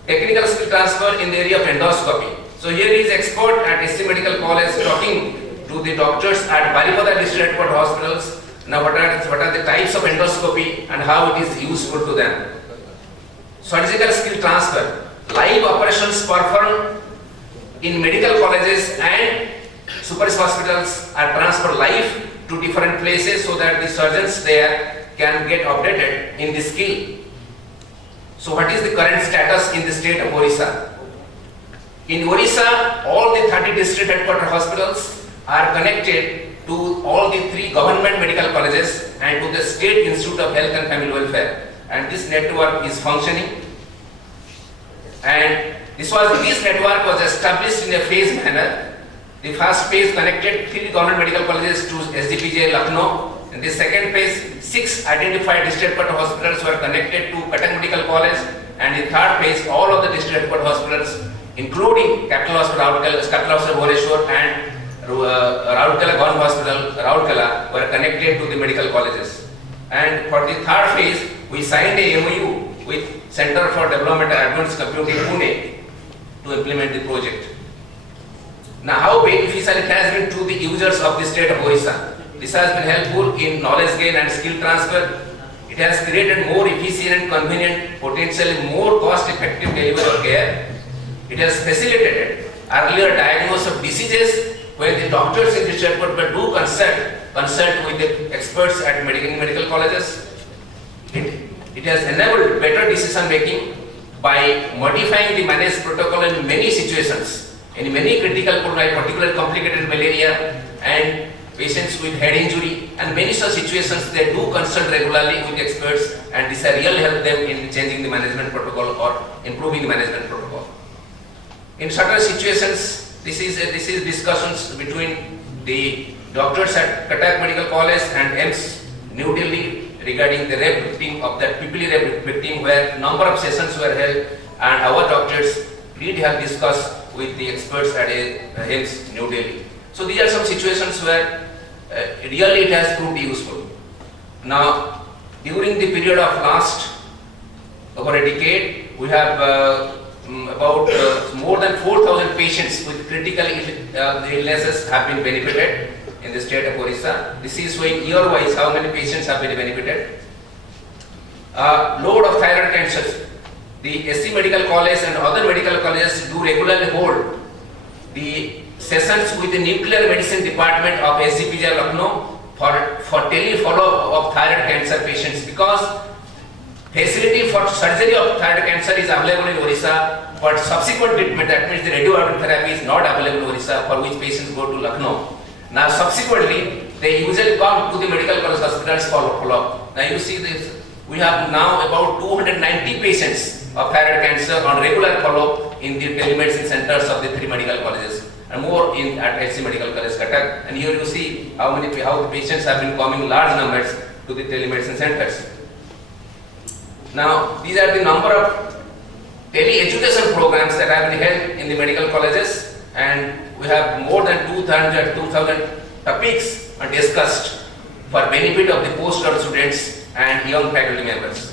Technical skill transfer in the area of endoscopy. So here is expert at SC Medical College talking to the doctors at Mahapatra District Headquarters Hospitals. Now what are the types of endoscopy and how it is useful to them. Surgical skill transfer. Live operations performed in medical colleges and super hospitals are transferred live to different places, so that the surgeons there can get updated in the skill. So what is the current status in the state of Odisha? In Odisha, all the 30 district headquarter hospitals are connected to all the 3 government medical colleges and to the State Institute of Health and Family Welfare. And this network is functioning. And this network was established in a phased manner. The first phase connected 3 government medical colleges to SGPGI Lucknow. In the second phase, 6 identified district headquarter hospitals were connected to Cuttack Medical College. And in third phase, all of the district headquarter hospitals, including Capital Hospital Bhubaneswar and Rourkela Government Hospital, Rourkela, were connected to the medical colleges. And for the third phase, we signed a MOU with Center for Development and Advanced Computing Pune to implement the project. Now, how beneficial it has been to the users of the state of Odisha. This has been helpful in knowledge gain and skill transfer. It has created more efficient and convenient, potentially more cost-effective delivery of care. It has facilitated earlier diagnosis of diseases when the doctors in the state do consult with the experts at medical colleges. It has enabled better decision making by modifying the managed protocol in many situations, in many critical, particularly complicated malaria and patients with head injury, and many such situations they do consult regularly with experts, and this has really helped them in changing the management protocol or improving the management protocol. In certain situations, this is discussions between the doctors at Cuttack Medical College and AIIMS New Delhi regarding the rape victim of that PPL rape victim, where number of sessions were held, and our doctors did have discussed with the experts at AIIMS New Delhi. So these are some situations where really it has proved useful. Now, during the period of last over a decade, we have about more than 4,000 patients with critical illnesses have been benefited in the state of Odisha. This is showing year-wise how many patients have been benefited. Load of thyroid cancers. The SC Medical College and other medical colleges do regularly hold the sessions with the nuclear medicine department of SGPGI Lucknow for tele-follow-up of thyroid cancer patients, because facility for surgery of thyroid cancer is available in Odisha, but subsequent treatment, that means the radioactive therapy, is not available in Odisha, for which patients go to Lucknow. Now subsequently, they usually come to the medical college hospitals for follow-up. Now you see this, we have now about 290 patients of thyroid cancer on regular follow-up in the telemedicine centers of the 3 medical colleges, and more at SC Medical College, Cuttack. And here you see how the patients have been coming large numbers to the telemedicine centers. Now, these are the number of tele-education programs that have been held in the medical colleges, and we have more than 2,000 topics discussed for benefit of the postgraduate students and young faculty members.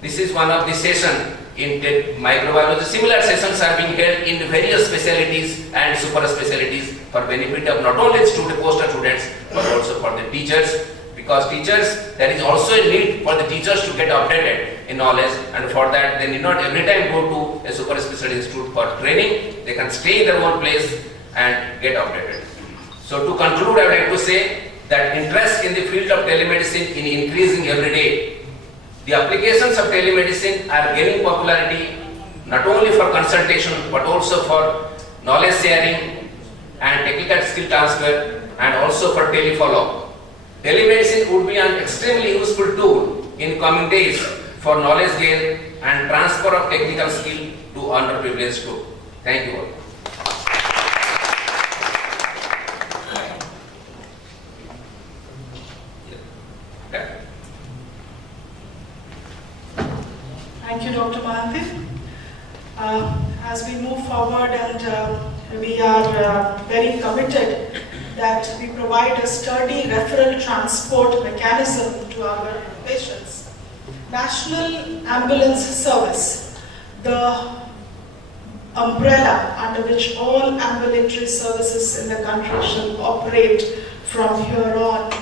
This is one of the sessions in microbiology. Similar sessions are being held in various specialties and super specialties for benefit of not only the postgraduate students but also for the teachers. Because teachers, there is also a need for the teachers to get updated in knowledge, and for that they need not every time go to a super specialty institute for training. They can stay in their own place and get updated. So to conclude, I would like to say that interest in the field of telemedicine is increasing every day. The applications of telemedicine are gaining popularity not only for consultation but also for knowledge sharing and technical skill transfer, and also for tele-follow-up. Telemedicine would be an extremely useful tool in coming days for knowledge gain and transfer of technical skill to underprivileged group. Thank you all. Thank you, Dr. Mohanty. As we move forward, and we are very committed that we provide a sturdy referral transport mechanism to our patients. National Ambulance Service, the umbrella under which all ambulatory services in the country shall operate from here on,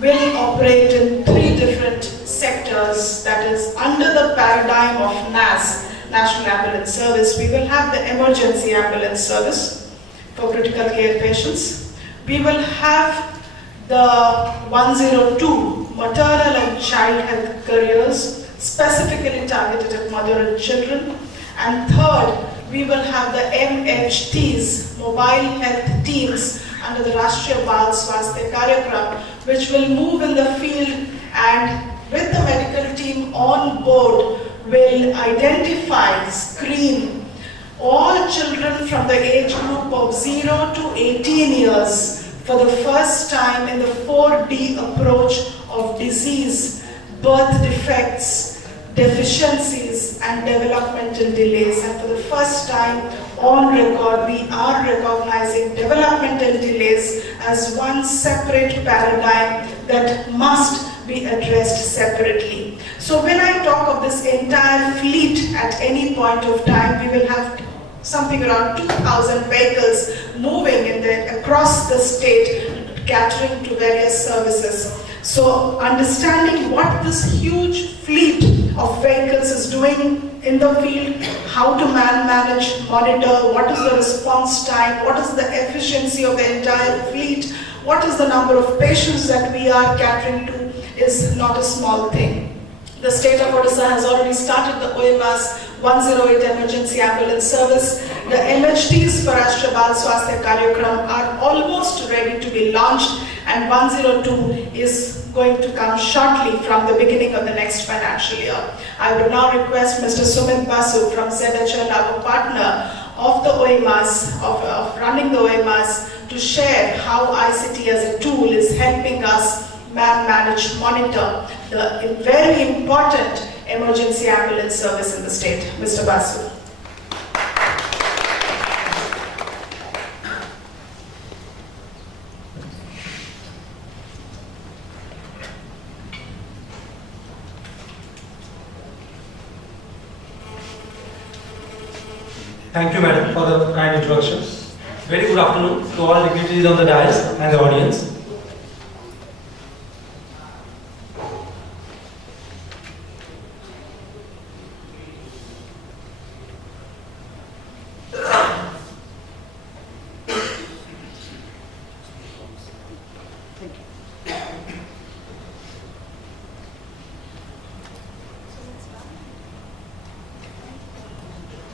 will operate in 3 different sectors. That is, under the paradigm of NAS, National Ambulance Service, we will have the emergency ambulance service for critical care patients. We will have the 102 maternal and child health careers specifically targeted at mother and children. And third, we will have the MHTs, Mobile Health Teams, under the Rashtriya Bal Swasthya Karyakram, which will move in the field and with the medical team on board will identify, screen all children from the age group of 0 to 18 years for the first time in the 4D approach of disease, birth defects, deficiencies and developmental delays. And for the first time on record, we are recognizing developmental delays as one separate paradigm that must be addressed separately. So when I talk of this entire fleet at any point of time, we will have something around 2,000 vehicles moving across the state, catering to various services. So understanding what this huge fleet of vehicles is doing in the field, how to manage, monitor, what is the response time, what is the efficiency of the entire fleet, what is the number of patients that we are catering to, is not a small thing. The state of Odisha has already started the OMS 108 emergency ambulance service. The MHTs for Rashtriya Bal Swasthya Karyakram are almost ready to be launched, and 102 is going to come shortly from the beginning of the next financial year. I would now request Mr. Sumit Basu from ZHL, our partner of the OMS, of running the OMS, to share how ICT as a tool is helping us manage, monitor the very important emergency ambulance service in the state. Mr. Basu. Thank you, madam, for the kind introduction. Very good afternoon to all dignitaries on the dais and the audience.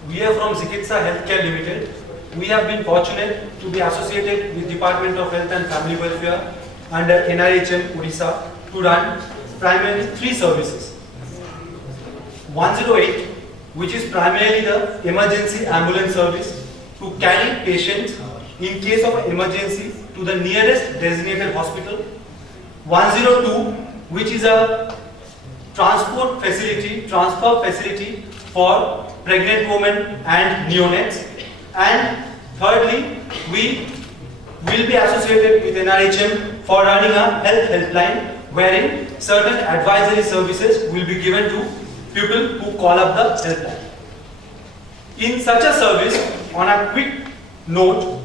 We are from Zikitsa Healthcare Limited. We have been fortunate to be associated with Department of Health and Family Welfare under NIHM Odisha to run primarily 3 services. 108, which is primarily the emergency ambulance service to carry patients in case of emergency to the nearest designated hospital. 102, which is a transfer facility for pregnant women and neonates. And thirdly, we will be associated with NRHM for running a health helpline wherein certain advisory services will be given to people who call up the helpline. In such a service, on a quick note,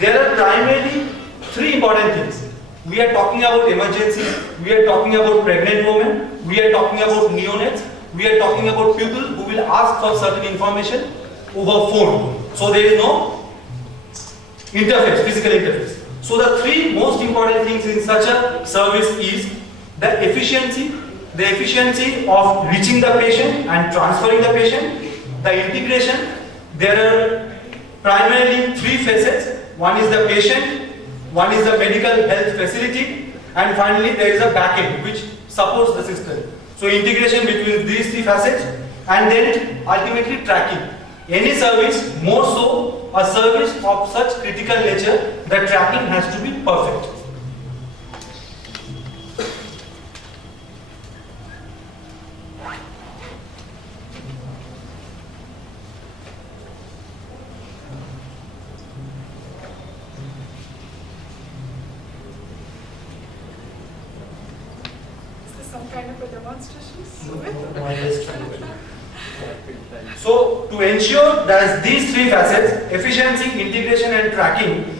there are primarily 3 important things. We are talking about emergency, we are talking about pregnant women, we are talking about neonates, we are talking about people who will ask for certain information over phone. So there is no interface, physical interface. So the 3 most important things in such a service is the efficiency of reaching the patient and transferring the patient, the integration. There are primarily 3 facets. One is the patient, one is the medical health facility, and finally there is a backend which supports the system. So integration between these 3 facets, and then ultimately tracking. Any service, more so a service of such critical nature, the tracking has to be perfect. Some kind of a demonstration? So to ensure that these 3 facets, efficiency, integration and tracking,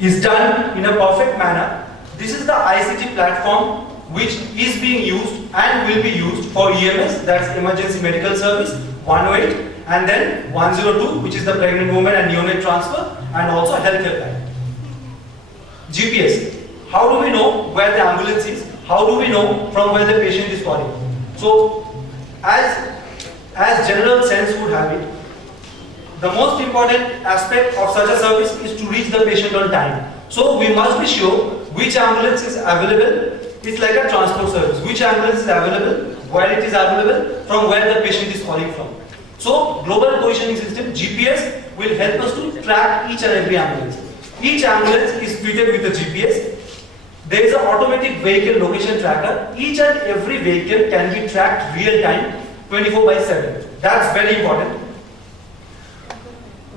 is done in a perfect manner, this is the ICT platform which is being used and will be used for EMS, that's Emergency Medical Service, 108, and then 102, which is the pregnant woman and neonate transfer, and also health helpline. GPS. How do we know where the ambulance is? How do we know from where the patient is calling? So, as general sense would have it, the most important aspect of such a service is to reach the patient on time. So we must be sure which ambulance is available. It's like a transport service. Which ambulance is available, where it is available, from where the patient is calling from. So global positioning system, GPS, will help us to track each and every ambulance. Each ambulance is fitted with a GPS. There is an automatic vehicle location tracker. Each and every vehicle can be tracked real time, 24/7. That's very important.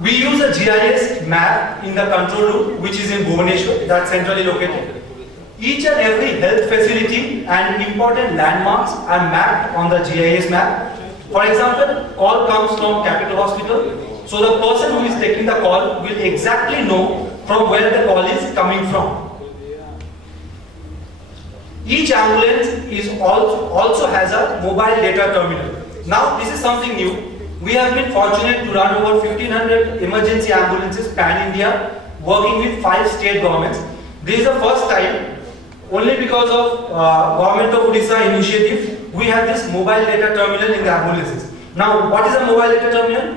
We use a GIS map in the control room, which is in Bhubaneswar, that's centrally located. Each and every health facility and important landmarks are mapped on the GIS map. For example, call comes from Capital Hospital, so the person who is taking the call will exactly know from where the call is coming from. Each ambulance is also has a mobile data terminal. Now this is something new. We have been fortunate to run over 1500 emergency ambulances pan-India, working with 5 state governments. This is the first time, only because of government of Odisha initiative, we have this mobile data terminal in the ambulances. Now, what is a mobile data terminal?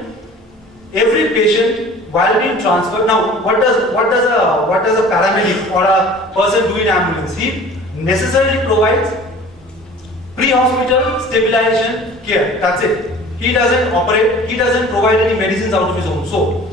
Every patient, while being transferred, now what does a paramedic or a person do in ambulance? He necessarily provides pre-hospital stabilization care. That's it. He doesn't operate, he doesn't provide any medicines out of his own. So,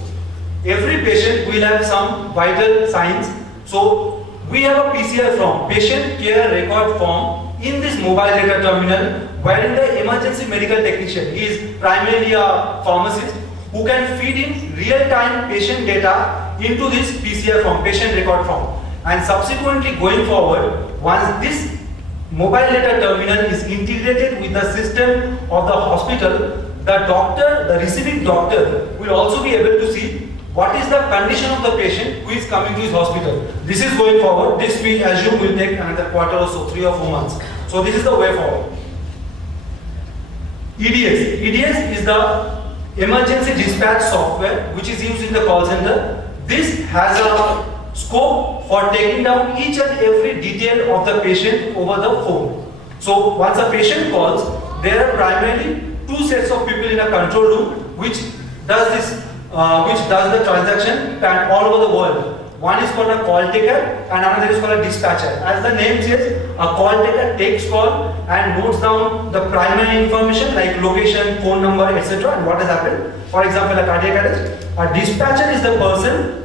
every patient will have some vital signs. So, we have a PCR form, patient care record form, in this mobile data terminal, wherein the emergency medical technician is primarily a pharmacist who can feed in real-time patient data into this PCR form, patient record form. And subsequently going forward, once this mobile data terminal is integrated with the system of the hospital, the doctor, the receiving doctor, will also be able to see what is the condition of the patient who is coming to his hospital. This is going forward. This we assume will take another quarter or so, 3 or 4 months. So this is the way forward. EDS is the emergency dispatch software which is used in the call center. This has a scope for taking down each and every detail of the patient over the phone. So once a patient calls, there are primarily 2 sets of people in a control room which does the transaction all over the world. One is called a call taker and another is called a dispatcher. As the name says, a call taker takes call and notes down the primary information like location, phone number, etc. and what has happened. For example, a cardiac arrest. A dispatcher is the person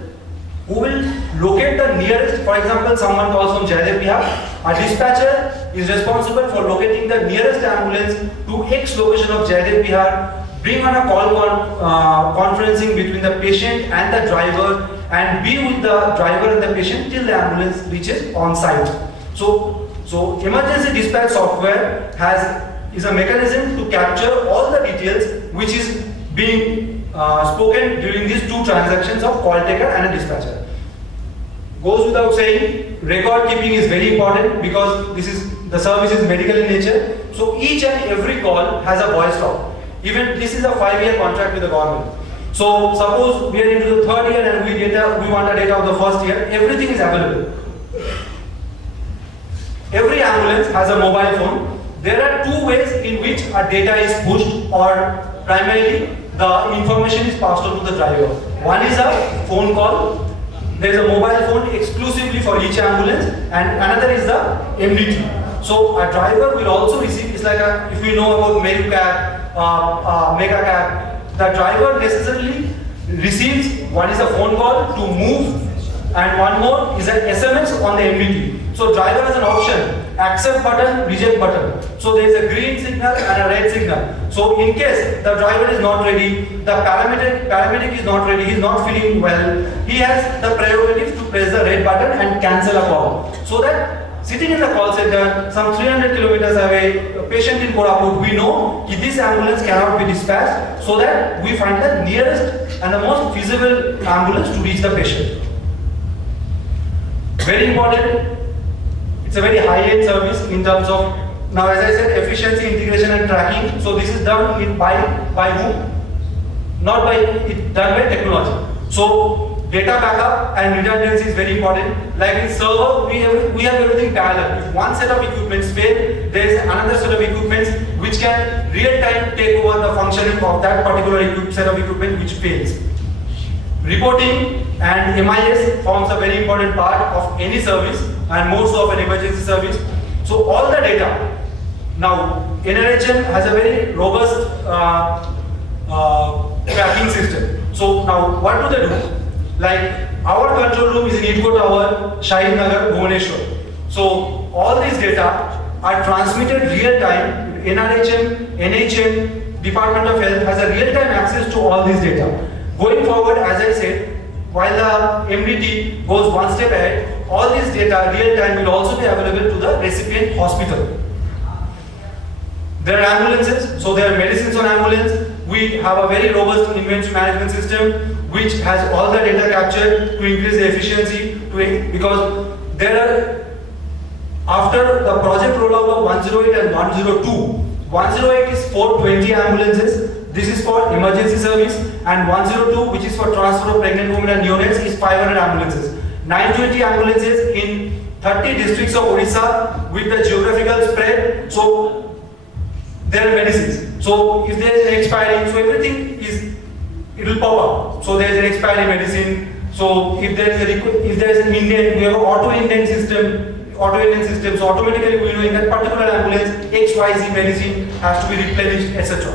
who will locate the nearest, for example, someone calls from Jaidev Bihar. A dispatcher is responsible for locating the nearest ambulance to X location of Jaidev Bihar, bring on a call conferencing between the patient and the driver, and be with the driver and the patient till the ambulance reaches on site. So emergency dispatch software is a mechanism to capture all the details which is being spoken during these 2 transactions of call taker and a dispatcher. Goes without saying, record keeping is very important because the service is medical in nature. So each and every call has a voice log. Even this is a 5-year contract with the government. So suppose we are into the 3rd year and we want the data of the 1st year, everything is available. Every ambulance has a mobile phone. There are 2 ways in which a data is pushed, or primarily the information is passed on to the driver. One is a phone call. There is a mobile phone exclusively for each ambulance, and another is the MDT. So a driver will also receive, it's like if we know about Meru cab, Mega cab, the driver necessarily receives, one is a phone call to move, and one more is an SMS on the MDT. So driver has an option, accept button, reject button. So there is a green signal and a red signal. So in case the driver is not ready, the paramedic is not ready, he is not feeling well, he has the prerogative to press the red button and cancel a call. So that sitting in the call center, some 300 kilometers away, a patient in Koraput, we know if this ambulance cannot be dispatched, so that we find the nearest and the most feasible ambulance to reach the patient. Very important. It's a very high-end service in terms of, now as I said, efficiency, integration and tracking. So this is done by whom? Not by, it's done by technology. So data backup and redundancy is very important. Like in server, we have everything parallel. If one set of equipments fail, there is another set of equipments which can real time take over the functioning of that particular set of equipment which fails. Reporting and MIS forms a very important part of any service, and more so of an emergency service. So all the data. Now, NRHM has a very robust tracking system. So now, what do they do? Like our control room is in Ricoh Tower, Shahin Nagar, Bhubaneswar. So all these data are transmitted real time. NRHM, NHM, Department of Health has a real time access to all these data. Going forward, as I said, while the MDT goes one step ahead, all this data real time will also be available to the recipient hospital. There are ambulances, so there are medicines on ambulance. We have a very robust inventory management system which has all the data captured to increase the efficiency, because there are, after the project rollout of 108 and 102, 108 is for 20 ambulances. This is for emergency service, and 102, which is for transfer of pregnant women and neonates, is 500 ambulances. 920 ambulances in 30 districts of Odisha with the geographical spread. So there are medicines. So if there is an expiry, so everything is, it will pop up. So there is an expiry medicine. So if there is an indent, we have an auto indent system. So automatically we know in that particular ambulance XYZ medicine has to be replenished, etc.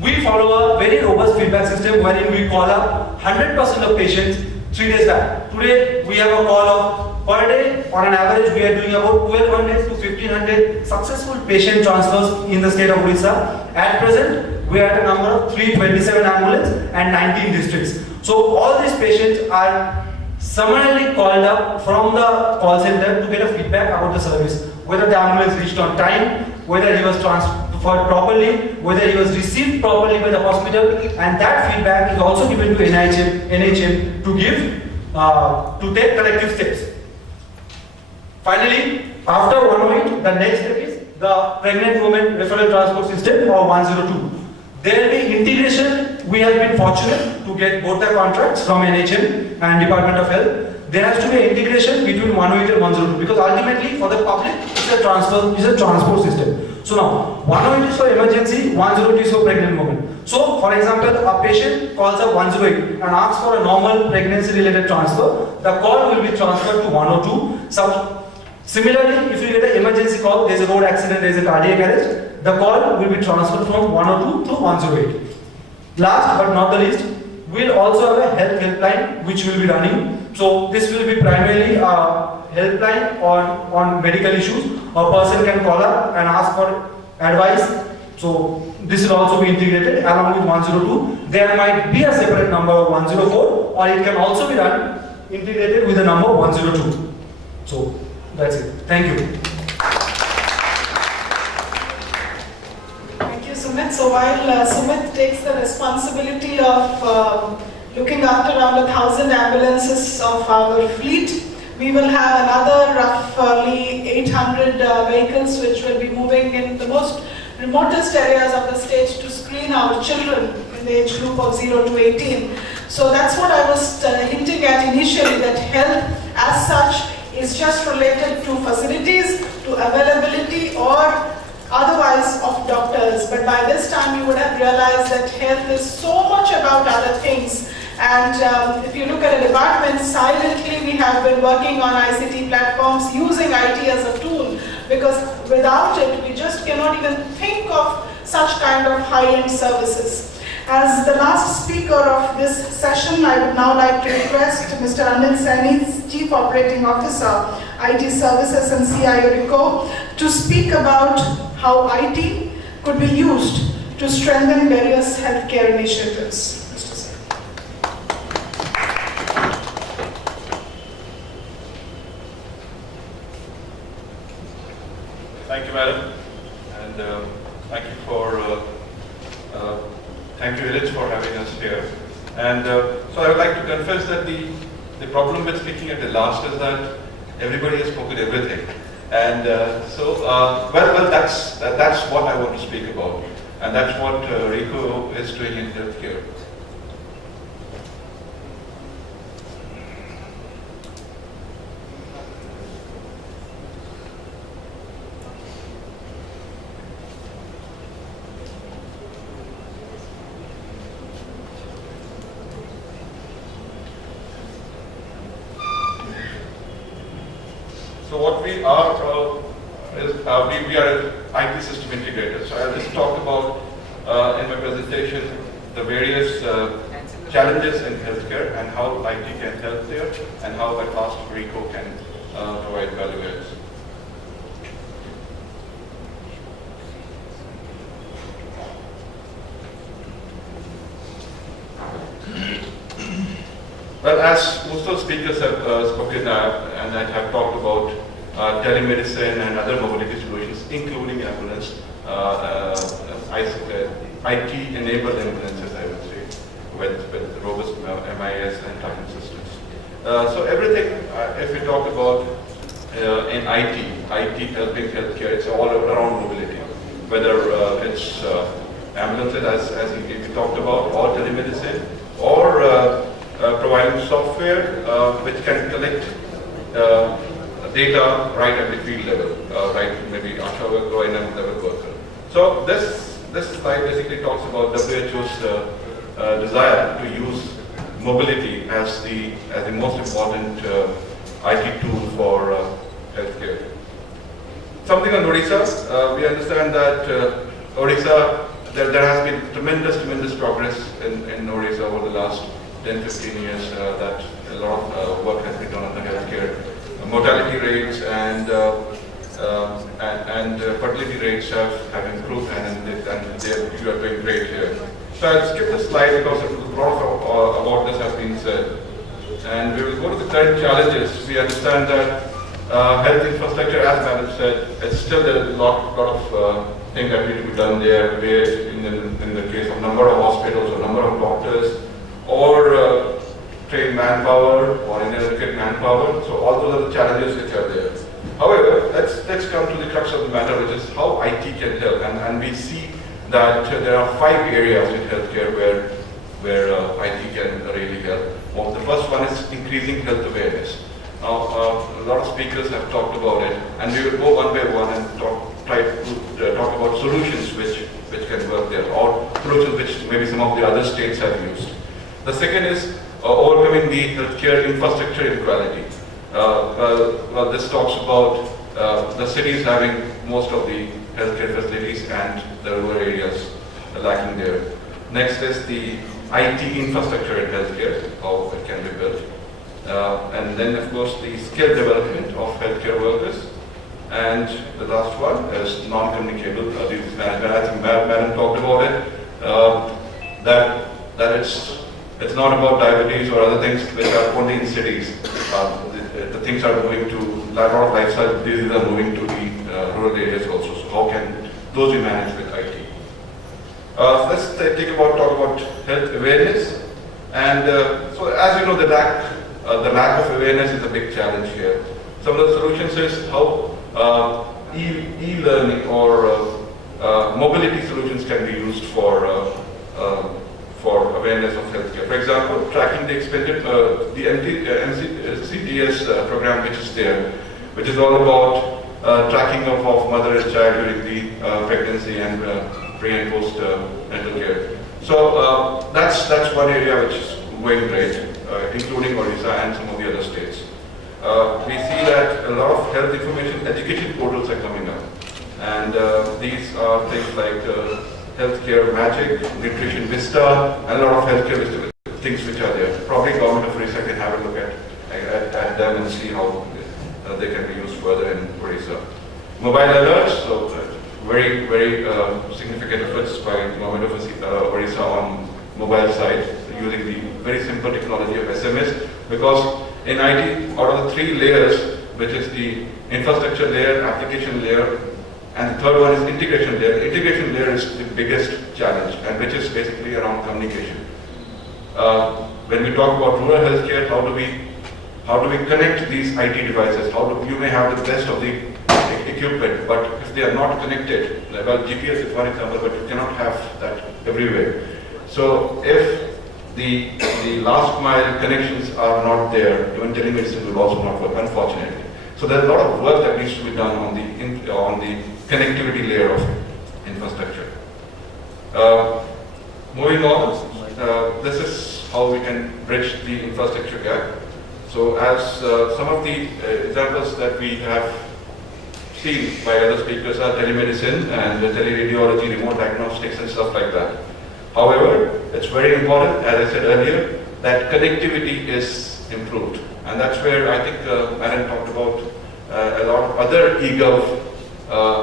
We follow a very robust feedback system wherein we call up 100% of patients 3 days back. Today we have a call of, per day on an average we are doing about 1200 to 1500 successful patient transfers in the state of Odisha. At present we are at a number of 327 ambulances and 19 districts. So all these patients are summarily called up from the call center to get a feedback about the service, whether the ambulance reached on time, whether he was transferred properly, whether he was received properly by the hospital, and that feedback is also given to NHM to give, to take corrective steps. Finally, after 108, the next step is the pregnant women referral transport system, or 102. There will be integration. We have been fortunate to get both the contracts from NHM and Department of Health. There has to be an integration between 108 and 102, because ultimately for the public it's a transport system. So now 108 is for emergency, 102 is for pregnant women. So for example, a patient calls up 108 and asks for a normal pregnancy related transfer. The call will be transferred to 102. Similarly, if you get an emergency call, there is a road accident, there is a cardiac arrest, the call will be transferred from 102 to 108. Last but not the least, we'll also have a health helpline which will be running. So this will be primarily a helpline on medical issues. A person can call up and ask for advice. So this will also be integrated along with 102. There might be a separate number of 104, or it can also be done integrated with the number 102. So that's it. Thank you. Sumit. So while Sumit takes the responsibility of looking after around 1,000 ambulances of our fleet, we will have another roughly 800 vehicles which will be moving in the most remotest areas of the state to screen our children in the age group of 0 to 18. So that's what I was hinting at initially, that health as such is just related to facilities, to availability or otherwise of doctors, but by this time you would have realized that health is so much about other things. And if you look at a department, silently we have been working on ICT platforms using IT as a tool, because without it we just cannot even think of such kind of high-end services. As the last speaker of this session, I would now like to request Mr. Anil, Saini, Chief Operating Officer, IT Services and CIO Ricoh, to speak about how IT could be used to strengthen various healthcare initiatives. Thank you, madam, and thank you for thank you, Village, for having us here. And so I would like to confess that the problem with speaking at the last is that everybody has spoken everything. And well, that's what I want to speak about, and that's what Ricoh is doing in healthcare. So what we are is we are IT system integrators. So I just talked about in my presentation the various challenges in healthcare and how IT can help there, and how at last Ricoh can provide value adds. Well, as most of the speakers have spoken and I have talked about telemedicine and other mobility solutions, including ambulance, IT-enabled ambulances, I would say, with robust MIS and tracking systems. So everything, if we talk about in IT helping healthcare, it's all around mobility, whether it's ambulances, as we talked about, or telemedicine, or providing software which can collect data right at the field level, right, maybe ASHA worker or NM level worker. So this slide basically talks about WHO's desire to use mobility as the most important IT tool for healthcare. Something on Odisha, we understand that Odisha, there has been tremendous progress in Odisha over the last 10-15 years, that a lot of work has been done on the healthcare. Mortality rates and fertility rates have improved, and you are doing great here. So I'll skip this slide because a lot about this has been said. And we will go to the current challenges. We understand that health infrastructure, as Madam said, it's still a lot of things that need to be done there, where in the case of number of hospitals or number of doctors, or trained manpower or inadequate manpower. So all those are the challenges which are there. However, let's come to the crux of the matter, which is how IT can help. And we see that there are 5 areas in healthcare where IT can really help. Well, the first one is increasing health awareness. Now, a lot of speakers have talked about it, and we will go one by one and try to talk about solutions which can work there, or solutions which maybe some of the other states have used. The second is overcoming the healthcare infrastructure inequality. Well, this talks about the cities having most of the healthcare facilities and the rural areas lacking there. Next is the IT infrastructure in healthcare, how it can be built. And then, of course, the skill development of healthcare workers. And the last one is non-communicable disease management. I think Madam talked about it, that it's not about diabetes or other things which are only in cities. The things are moving to, a lot of lifestyle diseases are moving to the rural areas also. So how can those be managed with IT? Let's talk about health awareness. And so as you know, the lack of awareness is a big challenge here. Some of the solutions is how e-learning or mobility solutions can be used for awareness of healthcare. For example, tracking the expended, the CTS program which is there, which is all about tracking of mother and child during the pregnancy and pre and post natal care. So that's one area which is going great, including Odisha and some of the other states. We see that a lot of health information education portals are coming up, and these are things like Healthcare Magic, Nutrition Vista, and a lot of healthcare things which are there. Probably Government of Odisha can have a look at them and see how they can be used further in Odisha. Mobile alerts, so very significant efforts by Government of Odisha on mobile side, using the very simple technology of SMS, because in IT, out of the 3 layers, which is the infrastructure layer, application layer, and the third one is integration layer. Integration layer is the biggest challenge, and which is basically around communication. When we talk about rural healthcare, how do we connect these IT devices? You may have the best of the equipment, but if they are not connected, well, GPS is one example, but you cannot have that everywhere. So if the last mile connections are not there, even telemedicine will also not work, unfortunately. So there's a lot of work that needs to be done on the connectivity layer of infrastructure. Moving on, this is how we can bridge the infrastructure gap. So as some of the examples that we have seen by other speakers are telemedicine and teleradiology, remote diagnostics and stuff like that. However, it's very important, as I said earlier, that connectivity is improved. And that's where I think Madam talked about a lot of other eGov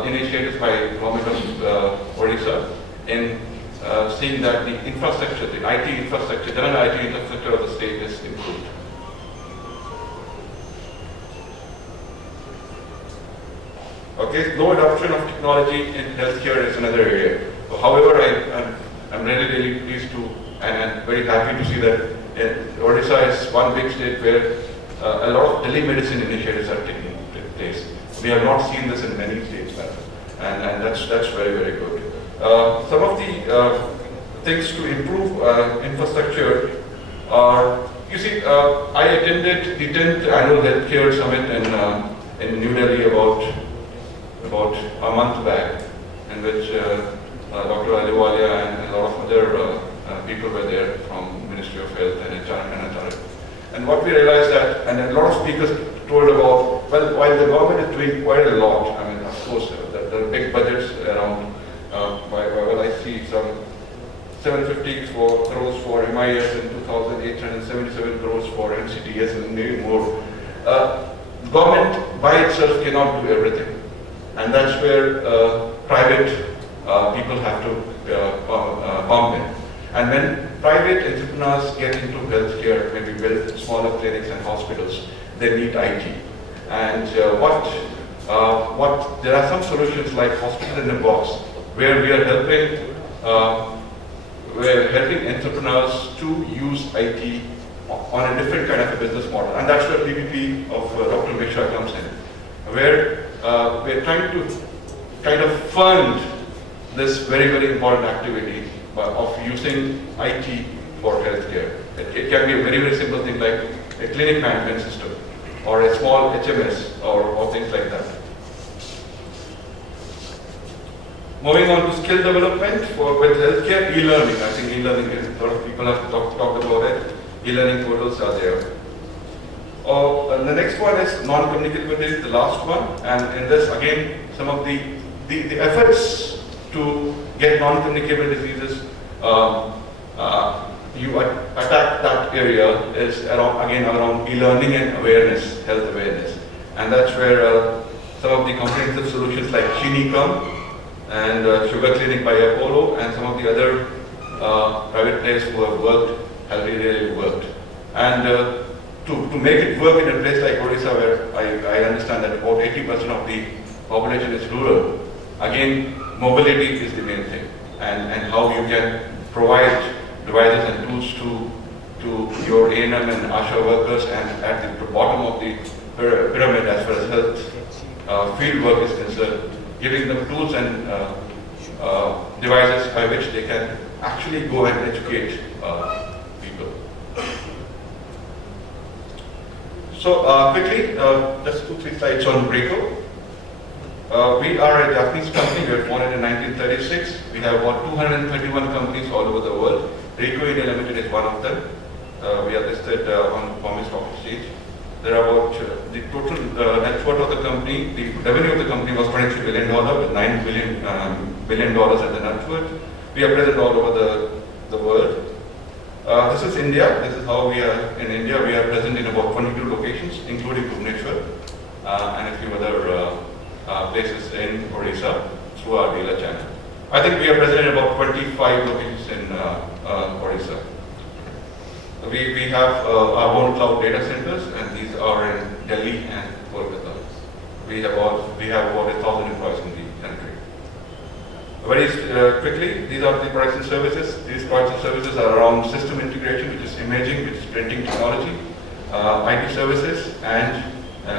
initiatives by government of Odisha in seeing that the infrastructure, the IT infrastructure, general IT infrastructure of the state is improved. Okay, low adoption of technology in healthcare is another area. However, I'm really pleased to and very happy to see that Odisha is one big state where a lot of telemedicine initiatives are taking place. We have not seen this in many states, and that's very good. Some of the things to improve infrastructure are, you see, I attended the 10th annual healthcare summit in New Delhi about a month back, in which Dr. Aliwalia and a lot of other people were there from Ministry of Health and HR and HR. And what we realized that, and a lot of speakers told about, well, while the government is doing quite a lot, I mean, of course, there are big budgets around, well, I see some 750 crores for MIS and 2,877 crores for NCTS and maybe more. Government by itself cannot do everything. And that's where private people have to pump in. And when private entrepreneurs get into healthcare, maybe build smaller clinics and hospitals, they need IT. And there are some solutions like Hospital in a Box, where we are helping entrepreneurs to use IT on a different kind of a business model. And that's where PPP of Dr. Mishra comes in, where we're trying to kind of fund this very important activity of using IT for healthcare. It can be a very simple thing like a clinic management system or a small HMS or things like that. Moving on to skill development with healthcare, e-learning. I think e-learning is, a lot of people have talked about it. E-learning portals are there. And the next one is non-communicability, the last one. And in this, again, some of the efforts to get non-communicable diseases, you attack that area is around e-learning and awareness, health awareness. And that's where some of the comprehensive solutions like Chini come and Sugar Clinic by Apollo and some of the other private players who have worked have really worked. And to make it work in a place like Odisha, where I understand that about 80% of the population is rural, again, mobility is the main thing, and how you can provide devices and tools to your A&M and ASHA workers, and at the bottom of the pyramid as far as health field work is concerned, giving them tools and devices by which they can actually go and educate people. So quickly, just 2-3 slides on Ricoh. We are a Japanese company. We were founded in 1936. We have about 231 companies all over the world. Ricoh India Limited is one of them. We are listed on Bombay Stock Exchange. There are about the total net worth of the company, the revenue of the company was $23 billion with $9 billion at the net worth. We are present all over the world. This is India. This is how we are in India. We are present in about 22 locations, including Bhubaneswar and a few other places in Odisha through our dealer channel. I think we are present in about 25 locations in Odisha. We have our own cloud data centers, and these are in Delhi and Kolkata. We have about 1,000 employees in the country. Very quickly, these are the products and services. These products and services are around system integration, which is imaging, which is printing technology, IT services, and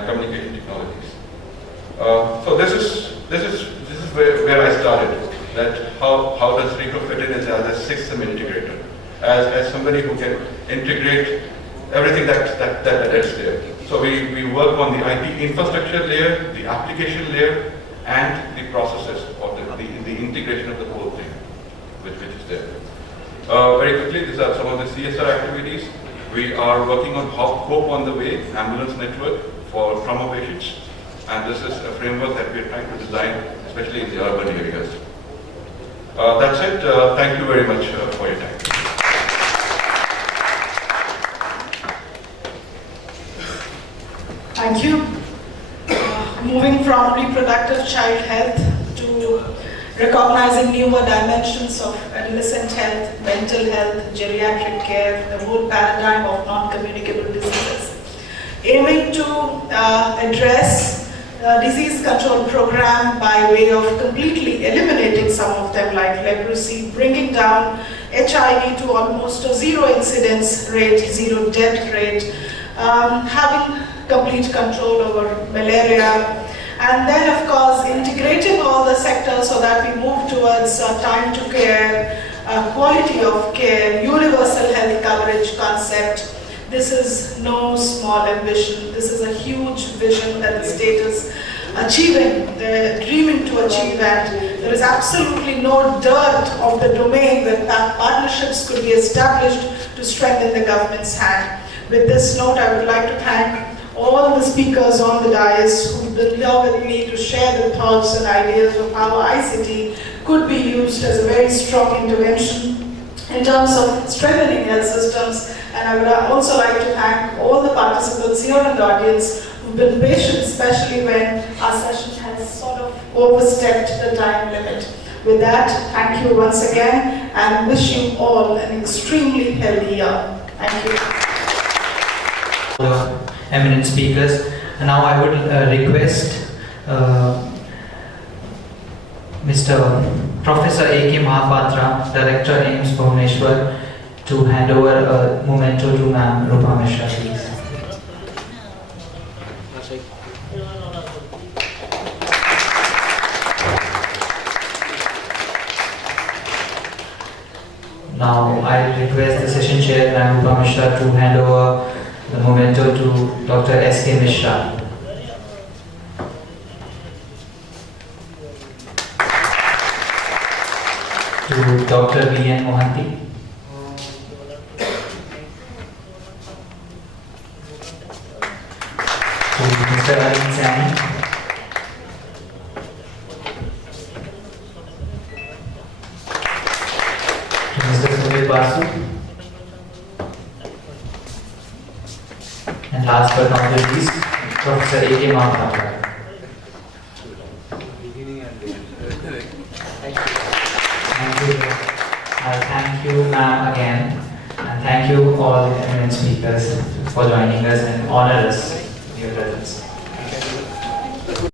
communication technologies. So this is where I started. That how does Ricoh fit in as a system integrator, as somebody who can integrate everything that is there. So we work on the IT infrastructure layer, the application layer, and the processes of the integration of the whole thing, which is there. Very quickly, these are some of the CSR activities We are working on Hope on the Way ambulance network for trauma patients, and this is a framework that we are trying to design, especially in the urban areas. That's it. Thank you very much for your time. Thank you. Moving from reproductive child health to recognizing newer dimensions of adolescent health, mental health, geriatric care, the whole paradigm of non-communicable diseases. Aiming to address disease control program by way of completely eliminating some of them like leprosy, bringing down HIV to almost a zero incidence rate, zero death rate, having complete control over malaria, and then of course integrating all the sectors so that we move towards time to care, quality of care, universal health coverage concept. This is no small ambition. This is a huge vision that the state is achieving, dreaming to achieve, and there is absolutely no dearth of the domain where partnerships could be established to strengthen the government's hand. With this note, I would like to thank all the speakers on the dais who've been here with me to share their thoughts and ideas of how ICT could be used as a very strong intervention in terms of strengthening health systems. And I would also like to thank all the participants here in the audience who've been patient, especially when our session has sort of overstepped the time limit. With that, thank you once again and wish you all an extremely healthy year. Thank you. Eminent speakers. And now I would request Mr. Professor A.K. Mahapatra, Director AIIMS Bhubaneswar, to hand over a memento to Ma'am Roopa Mishra, please. Now I request the session chair, Ma'am Roopa Mishra, to hand over the memento to Dr. S.K. Mishra. To Dr. B.N. Mohanty. To Mr. Anil Saini. To Mr. Sumit Basu. And last but not the least, Professor A.K. Mahapatra. Thank you. Thank you, ma'am, again. And thank you all the eminent speakers for joining us and honor us.